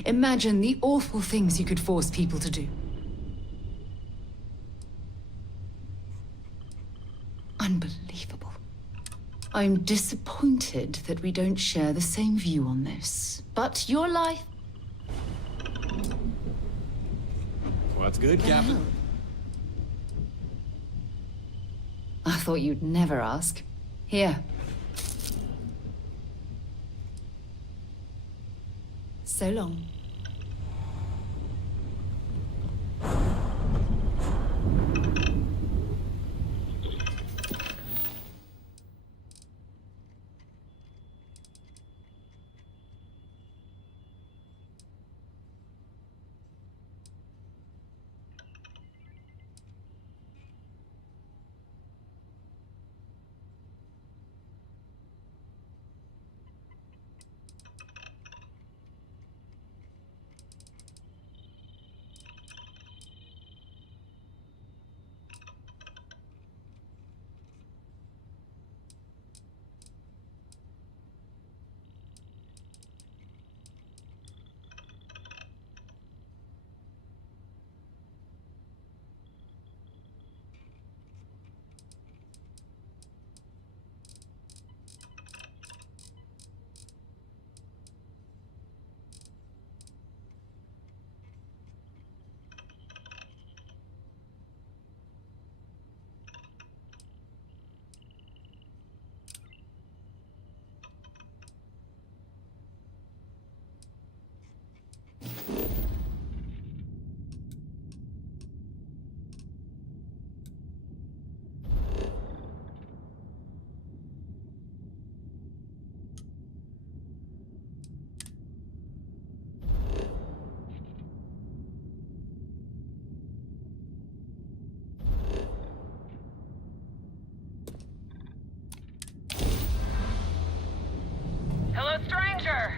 Imagine the awful things you could force people to do. Unbelievable. I'm disappointed that we don't share the same view on this. But your life... What's good, Captain? I thought you'd never ask. Here. So long. Hello, stranger.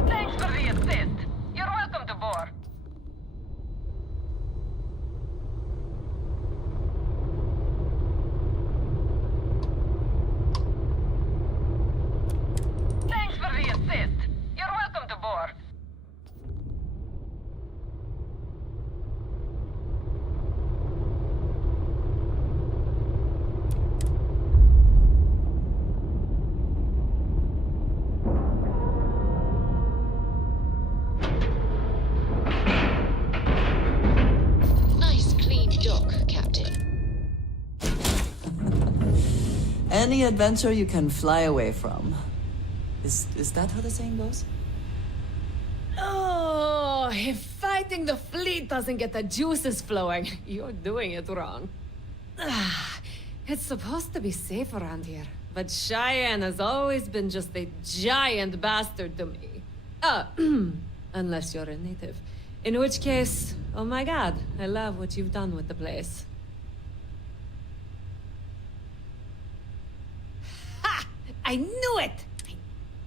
Thanks for the assist. You're welcome to board. Thanks for the assist. You're welcome to board. Nice clean dock, Captain. Any adventure you can fly away from. Is that how the saying goes? Oh, if fighting the fleet doesn't get the juices flowing, you're doing it wrong. It's supposed to be safe around here, but Cheyenne has always been just a giant bastard to me. Unless you're a native. In which case, oh my god, I love what you've done with the place. Ha! I knew it!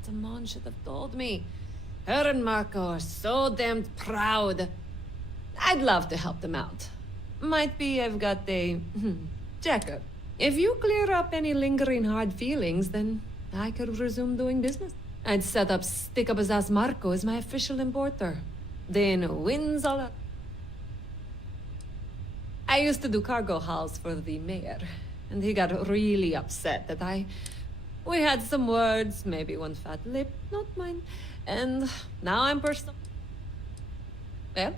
Damon should have told me. Her and Marco are so damned proud. I'd love to help them out. Might be I've got a checker. If you clear up any lingering hard feelings, then I could resume doing business. I'd set up Stick-Up-His-Ass Marco as my official importer. then wins all. I used to do cargo hauls for the mayor, and he got really upset that we had some words, maybe one fat lip, not mine, and now I'm personal. Well,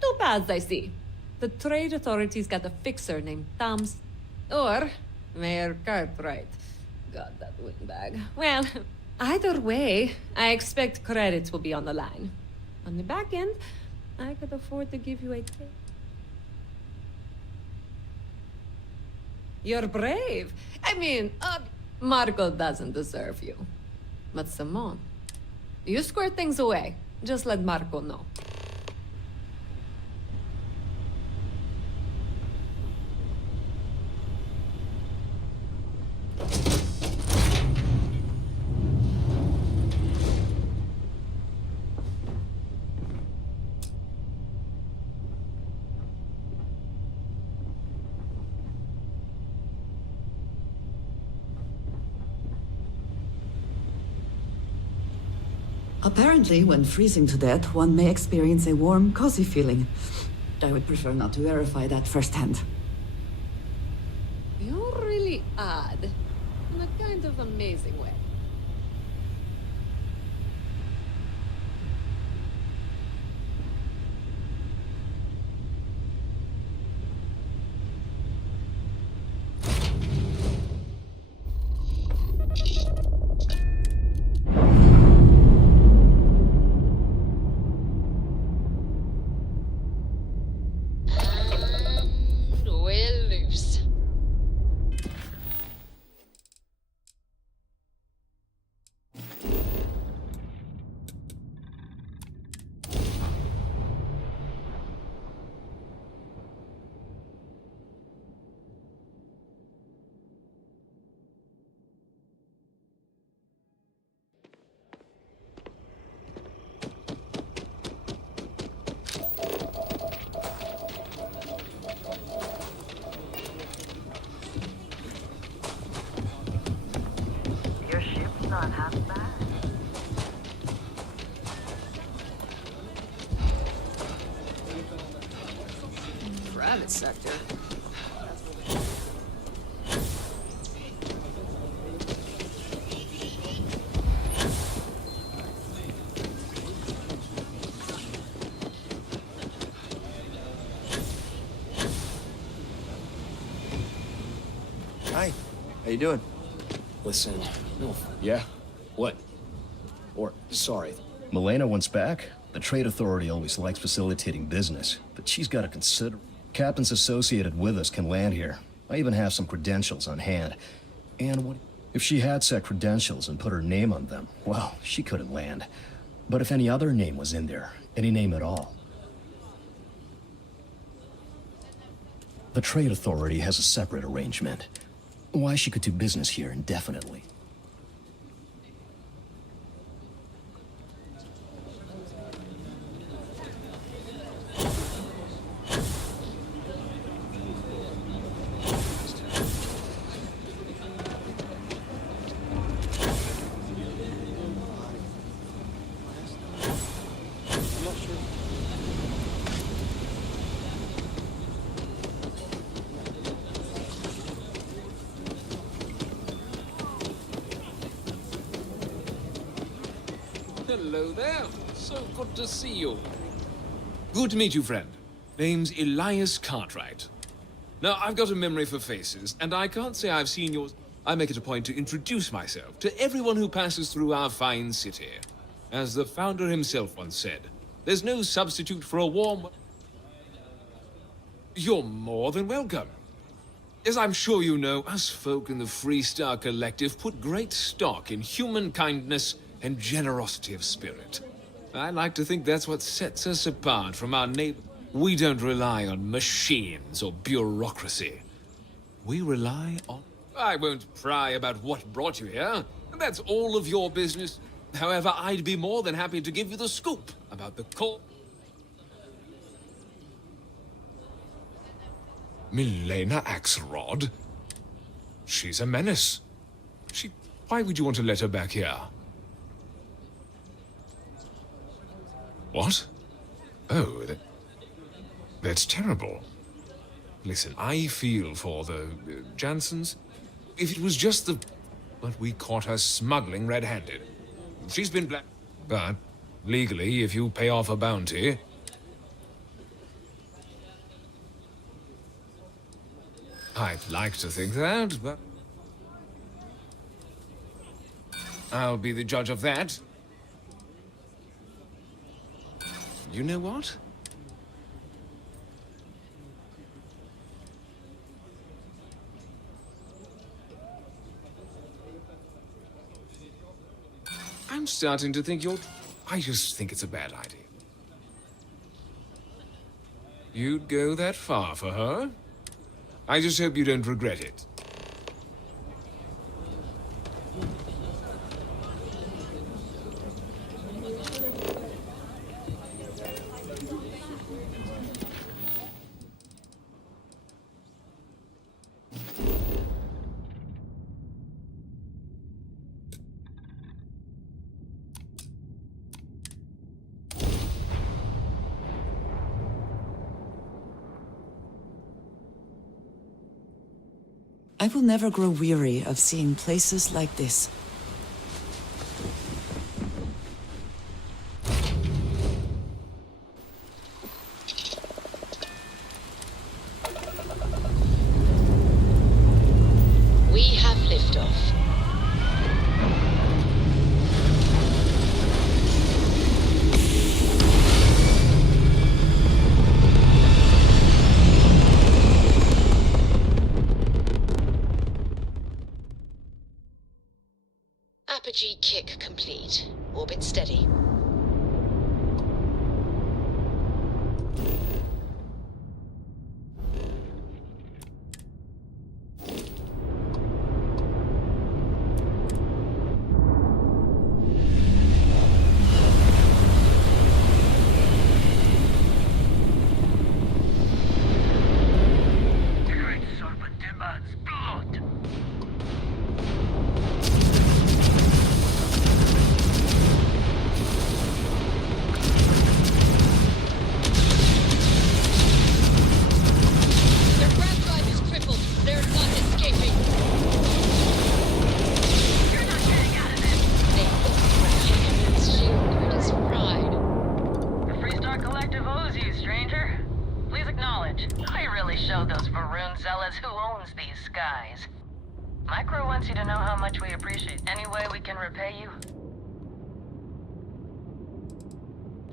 two paths I see. The trade authorities got a fixer named Tom's, or Mayor Cartwright. God, that windbag. Well, either way, I expect credits will be on the line. On the back end, I could afford to give you a tip. You're brave. I mean, Marco doesn't deserve you. But Simone, you square things away. Just let Marco know. Apparently, when freezing to death, one may experience a warm, cozy feeling. I would prefer not to verify that firsthand. You're really odd. In a kind of amazing way. We're loose. Your ship's not half bad. Private sector. Hi. How you doing? Listen, no. Yeah? What? Or, sorry. Milena wants back. The Trade Authority always likes facilitating business, but she's got to consider. Captains associated with us can land here. I even have some credentials on hand. And what if she had set credentials and put her name on them? Well, she couldn't land. But if any other name was in there, any name at all. The Trade Authority has a separate arrangement. Why she could do business here indefinitely. Hello there. So good to see you. Good to meet you, friend. Name's Elias Cartwright. Now, I've got a memory for faces, and I can't say I've seen yours. I make it a point to introduce myself to everyone who passes through our fine city. As the founder himself once said, there's no substitute for a warm... You're more than welcome. As I'm sure you know, us folk in the Freestar Collective put great stock in human kindness and generosity of spirit. I like to think that's what sets us apart from our neighbor. We don't rely on machines or bureaucracy. We rely on... I won't pry about what brought you here. That's all of your business. However, I'd be more than happy to give you the scoop about the core... Milena Axelrod? She's a menace. Why would you want to let her back here? What? Oh, that's terrible. Listen, I feel for the Jansons. If it was just the... But we caught her smuggling red-handed. She's been black... But, legally, if you pay off a bounty... I'd like to think that, but... I'll be the judge of that. You know what? I'm starting to think I just think it's a bad idea. You'd go that far for her? I just hope you don't regret it. I will never grow weary of seeing places like this. We have liftoff. Apogee kick complete. Orbit steady. Micro wants you to know how much we appreciate. Any way we can repay you?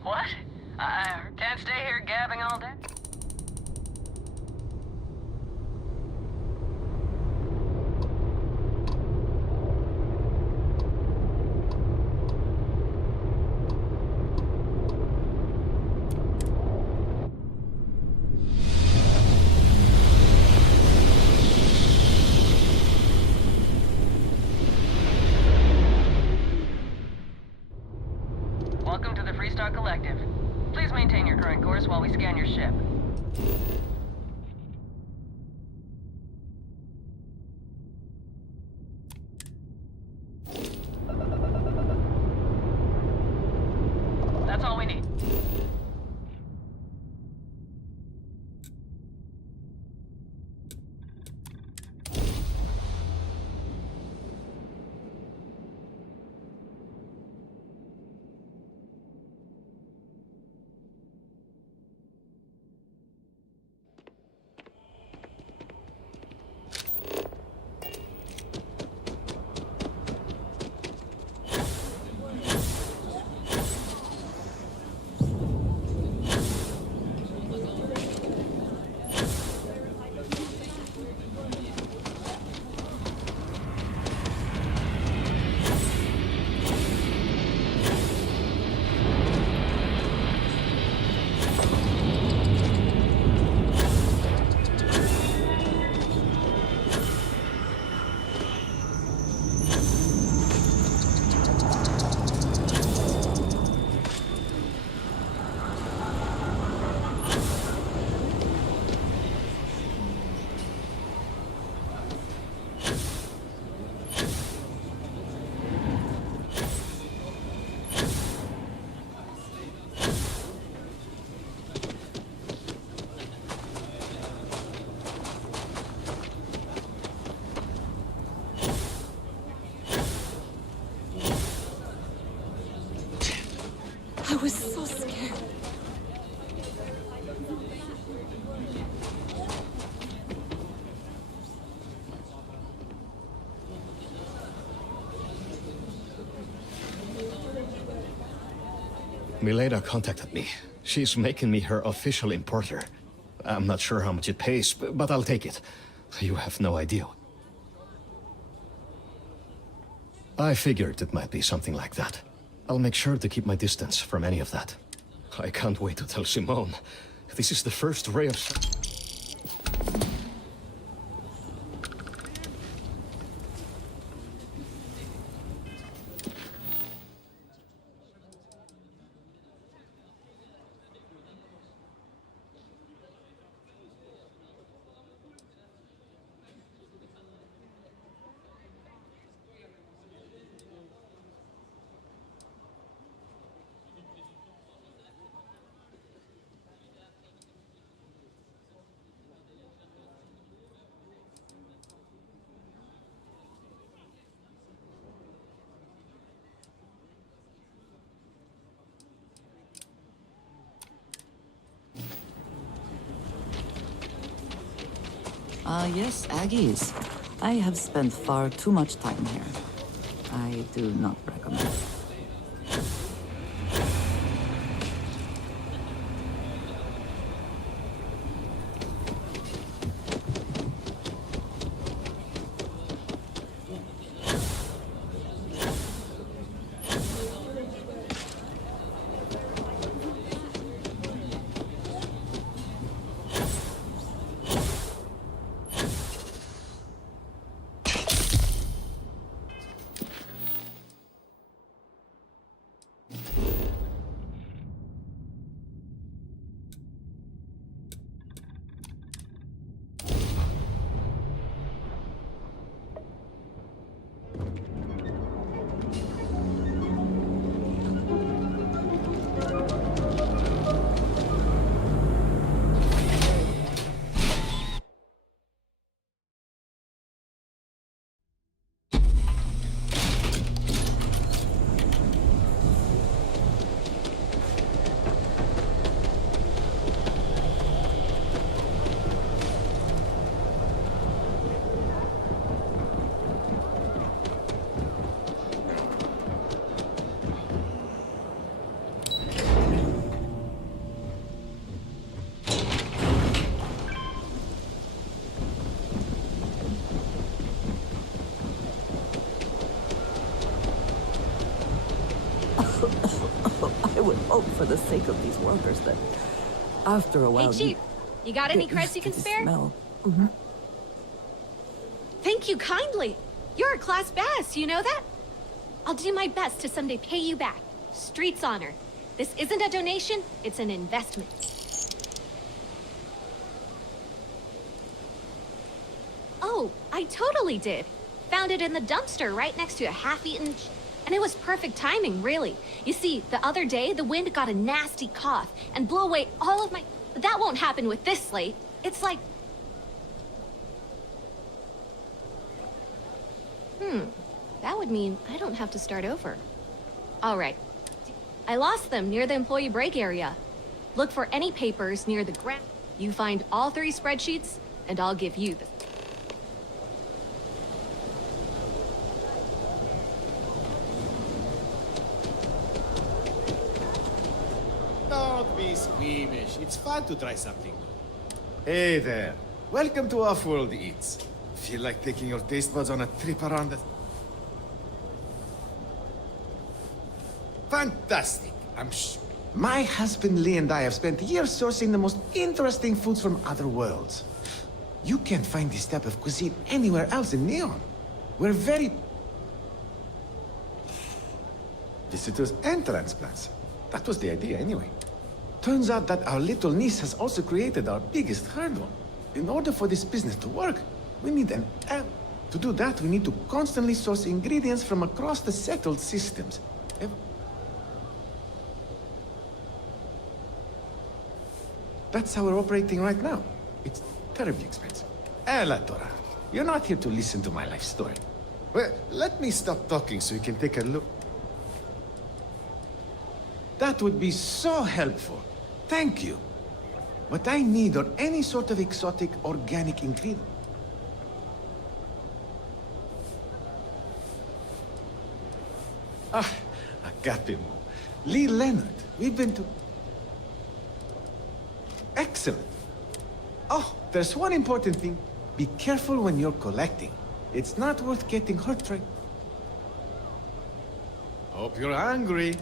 What? I can't stay here gabbing all day? Welcome to the Freestar Collective. Please maintain your current course while we scan your ship. That's all we need. scared. Milena contacted me. She's making me her official importer. I'm not sure how much it pays, but I'll take it. You have no idea. I figured it might be something like that. I'll make sure to keep my distance from any of that. I can't wait to tell Simone. This is the first ray of... Yes, Aggies. I have spent far too much time here. I do not recommend. I would hope for the sake of these workers that after a while... Hey, Chief, you got any creds you can spare? Smell. Thank you kindly. You're a class bass, you know that? I'll do my best to someday pay you back. Street's honor. This isn't a donation, it's an investment. Oh, I totally did. Found it in the dumpster right next to a half-eaten... And it was perfect timing, really. You see, the other day, the wind got a nasty cough and blew away all of my... But that won't happen with this slate. It's like... That would mean I don't have to start over. All right. I lost them near the employee break area. Look for any papers near the ground. You find all 3 spreadsheets, and I'll give you the... Don't be squeamish. It's fun to try something. Hey there. Welcome to Off-World Eats. Feel like taking your taste buds on a trip around the... Fantastic. My husband Lee and I have spent years sourcing the most interesting foods from other worlds. You can't find this type of cuisine anywhere else in Neon. We're very... visitors and transplants. That was the idea anyway. Turns out that our little niece has also created our biggest hurdle. In order for this business to work, we need an app. To do that, we need to constantly source ingredients from across the settled systems. That's how we're operating right now. It's terribly expensive. La Tora, you're not here to listen to my life story. Well, let me stop talking so you can take a look. That would be so helpful. Thank you. What I need are any sort of exotic organic ingredient. Ah, Agapimo. Lee Leonard. We've been to... Excellent. Oh, there's one important thing. Be careful when you're collecting. It's not worth getting hurt trying. Hope you're hungry.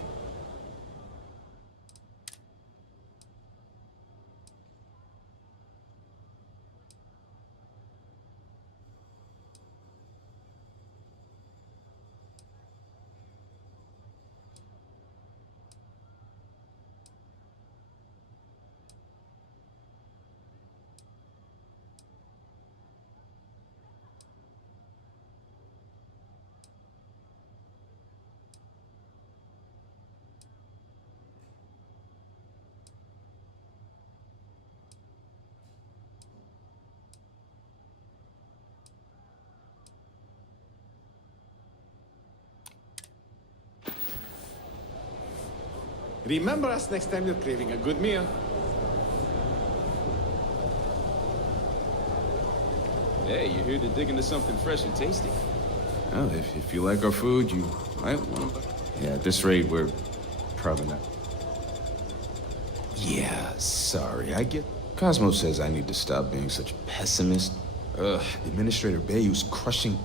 Remember us next time you're craving a good meal. Hey, you're here to dig into something fresh and tasty. Well, if you like our food, you might want to... Yeah, at this rate, we're probably not. Yeah, sorry, I get... Cosmo says I need to stop being such a pessimist. Administrator Bayou's crushing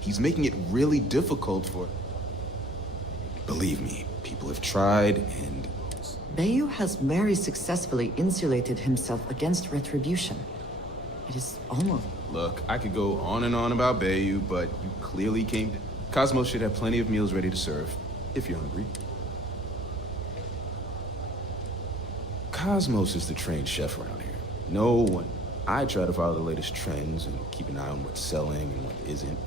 He's making it really difficult for... Believe me, people have tried, and... Bayou has very successfully insulated himself against retribution. It is almost... Look, I could go on and on about Bayou, but you clearly came to... Cosmo should have plenty of meals ready to serve, if you're hungry. Cosmos is the trained chef around here. No one... I try to follow the latest trends and keep an eye on what's selling and what isn't.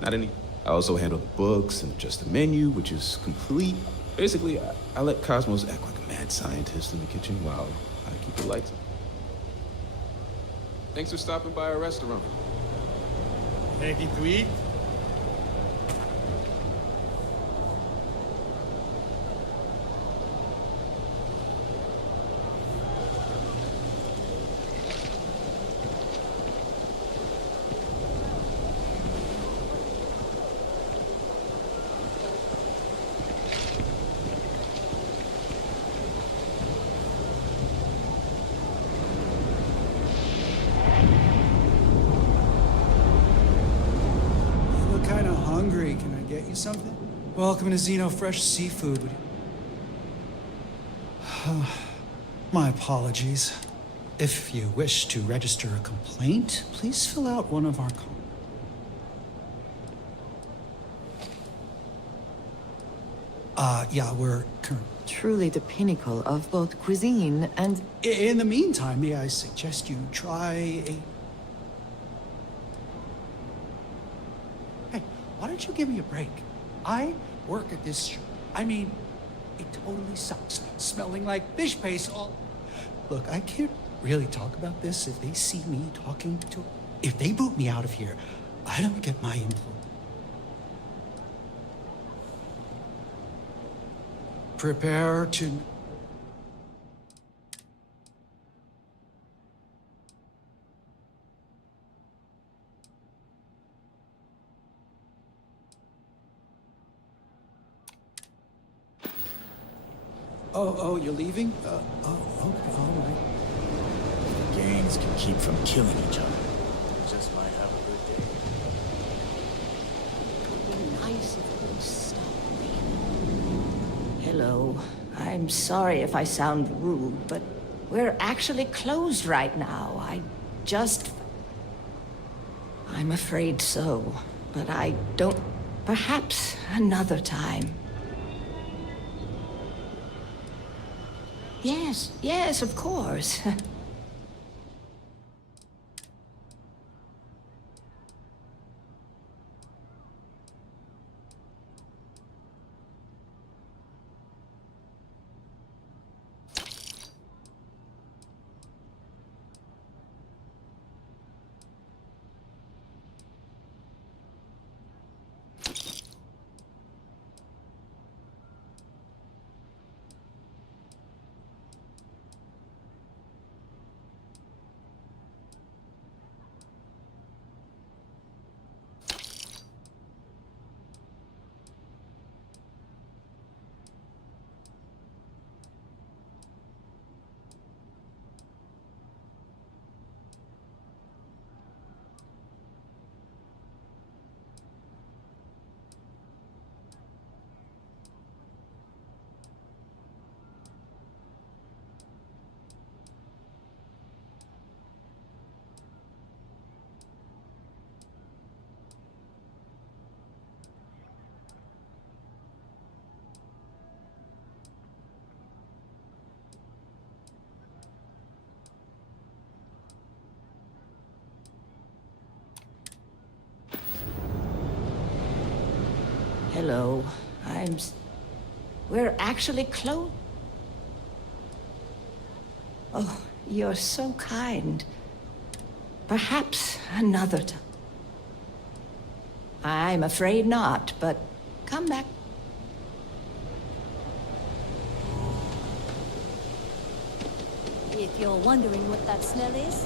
Not any... I also handle the books and adjust the menu, which is complete. Basically, I let Cosmos act like a mad scientist in the kitchen while I keep the lights on. Thanks for stopping by our restaurant. Anything to eat? Can I get you something? Welcome to Xeno Fresh Seafood. My apologies. If you wish to register a complaint, please fill out one of our yeah, we're current. Truly the pinnacle of both cuisine and... In the meantime, may I suggest you try a... Why don't you give me a break? I work at this I mean, it totally sucks smelling like fish paste all... Look, I can't really talk about this if they see me talking to... If they boot me out of here, I don't get my influence. Prepare to... Oh, you're leaving? Okay, all right. Gangs can keep from killing each other. Just might have a good day. Nice if you would stop me. Hello. I'm sorry if I sound rude, but we're actually closed right now. I'm afraid so, but I don't... Perhaps another time. Yes, of course. Hello. We're actually close. Oh, you're so kind. Perhaps another time. I'm afraid not, but come back. If you're wondering what that smell is,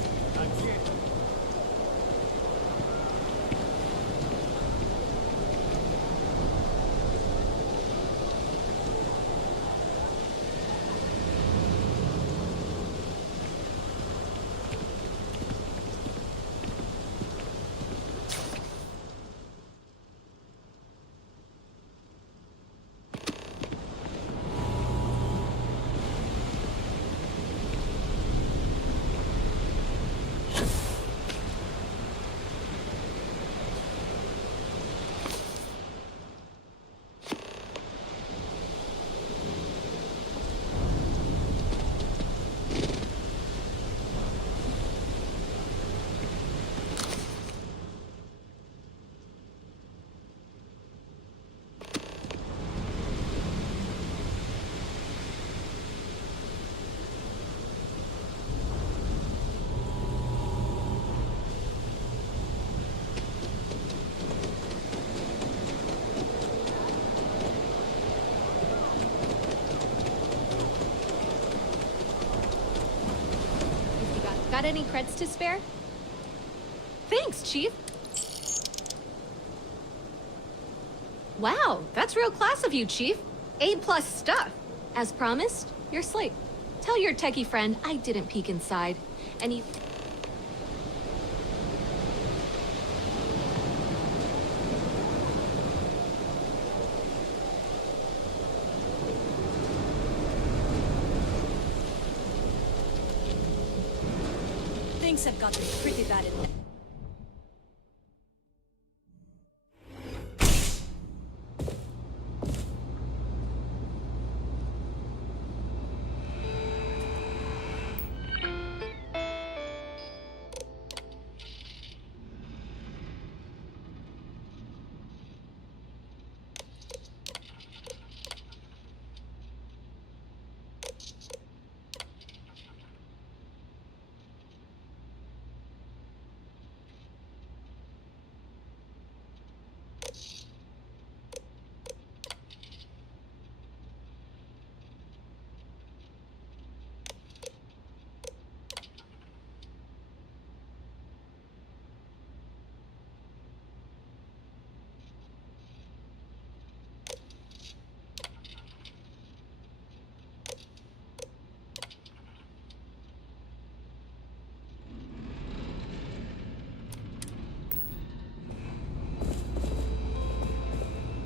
got any creds to spare? Thanks, Chief. Wow, that's real class of you, Chief. A+ stuff. As promised, your slate. Tell your techie friend I didn't peek inside. And he... things have gotten pretty bad in there.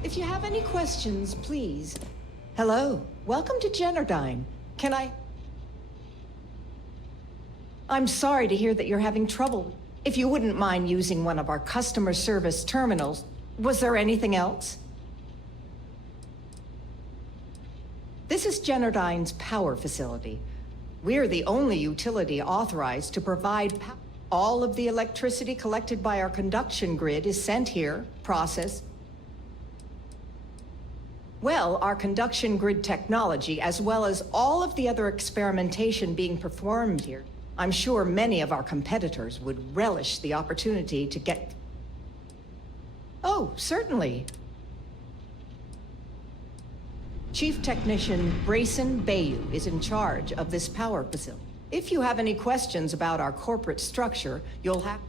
If you have any questions, please. Hello, welcome to Generdyne. Can I... I'm sorry to hear that you're having trouble. If you wouldn't mind using one of our customer service terminals, was there anything else? This is Generdyne's power facility. We're the only utility authorized to provide power. All of the electricity collected by our conduction grid is sent here, processed. Well, our conduction grid technology, as well as all of the other experimentation being performed here, I'm sure many of our competitors would relish the opportunity to get... Oh, certainly. Chief Technician Brayson Bayou is in charge of this power facility. If you have any questions about our corporate structure, you'll have...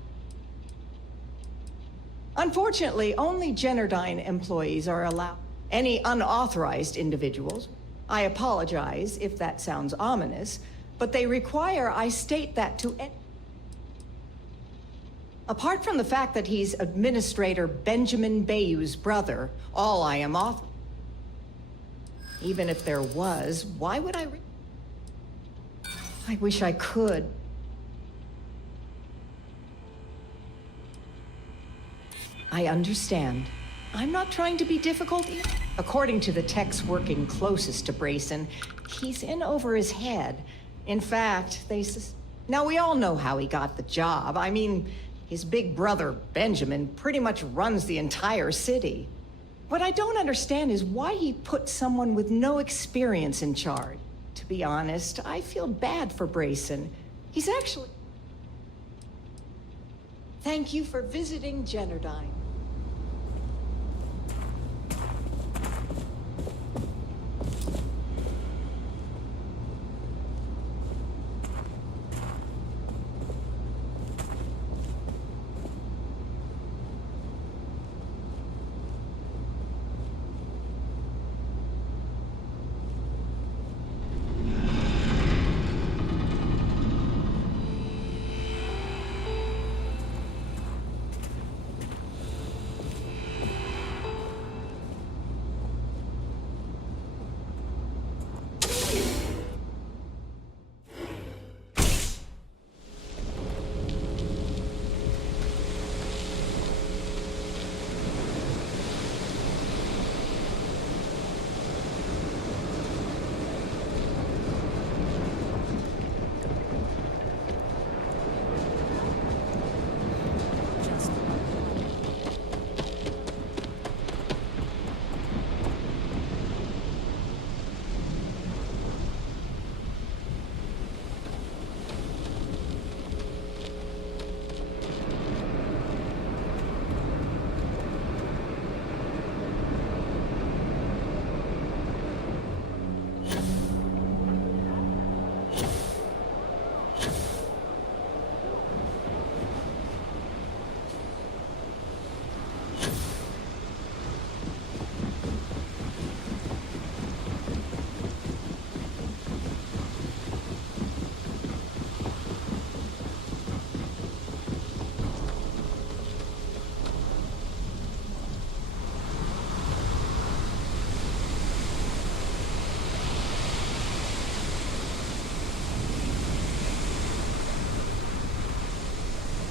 Unfortunately, only Generdyne employees are allowed. Any unauthorized individuals, I apologize if that sounds ominous, but they require I state that to any... Apart from the fact that he's Administrator Benjamin Bayou's brother, all I am off. Even if there was, why would I wish I could. I understand. I'm not trying to be difficult either. According to the techs working closest to Brayson, he's in over his head. In fact, now we all know how he got the job. I mean, his big brother, Benjamin, pretty much runs the entire city. What I don't understand is why he put someone with no experience in charge. To be honest, I feel bad for Brayson. He's actually... Thank you for visiting Generdyne.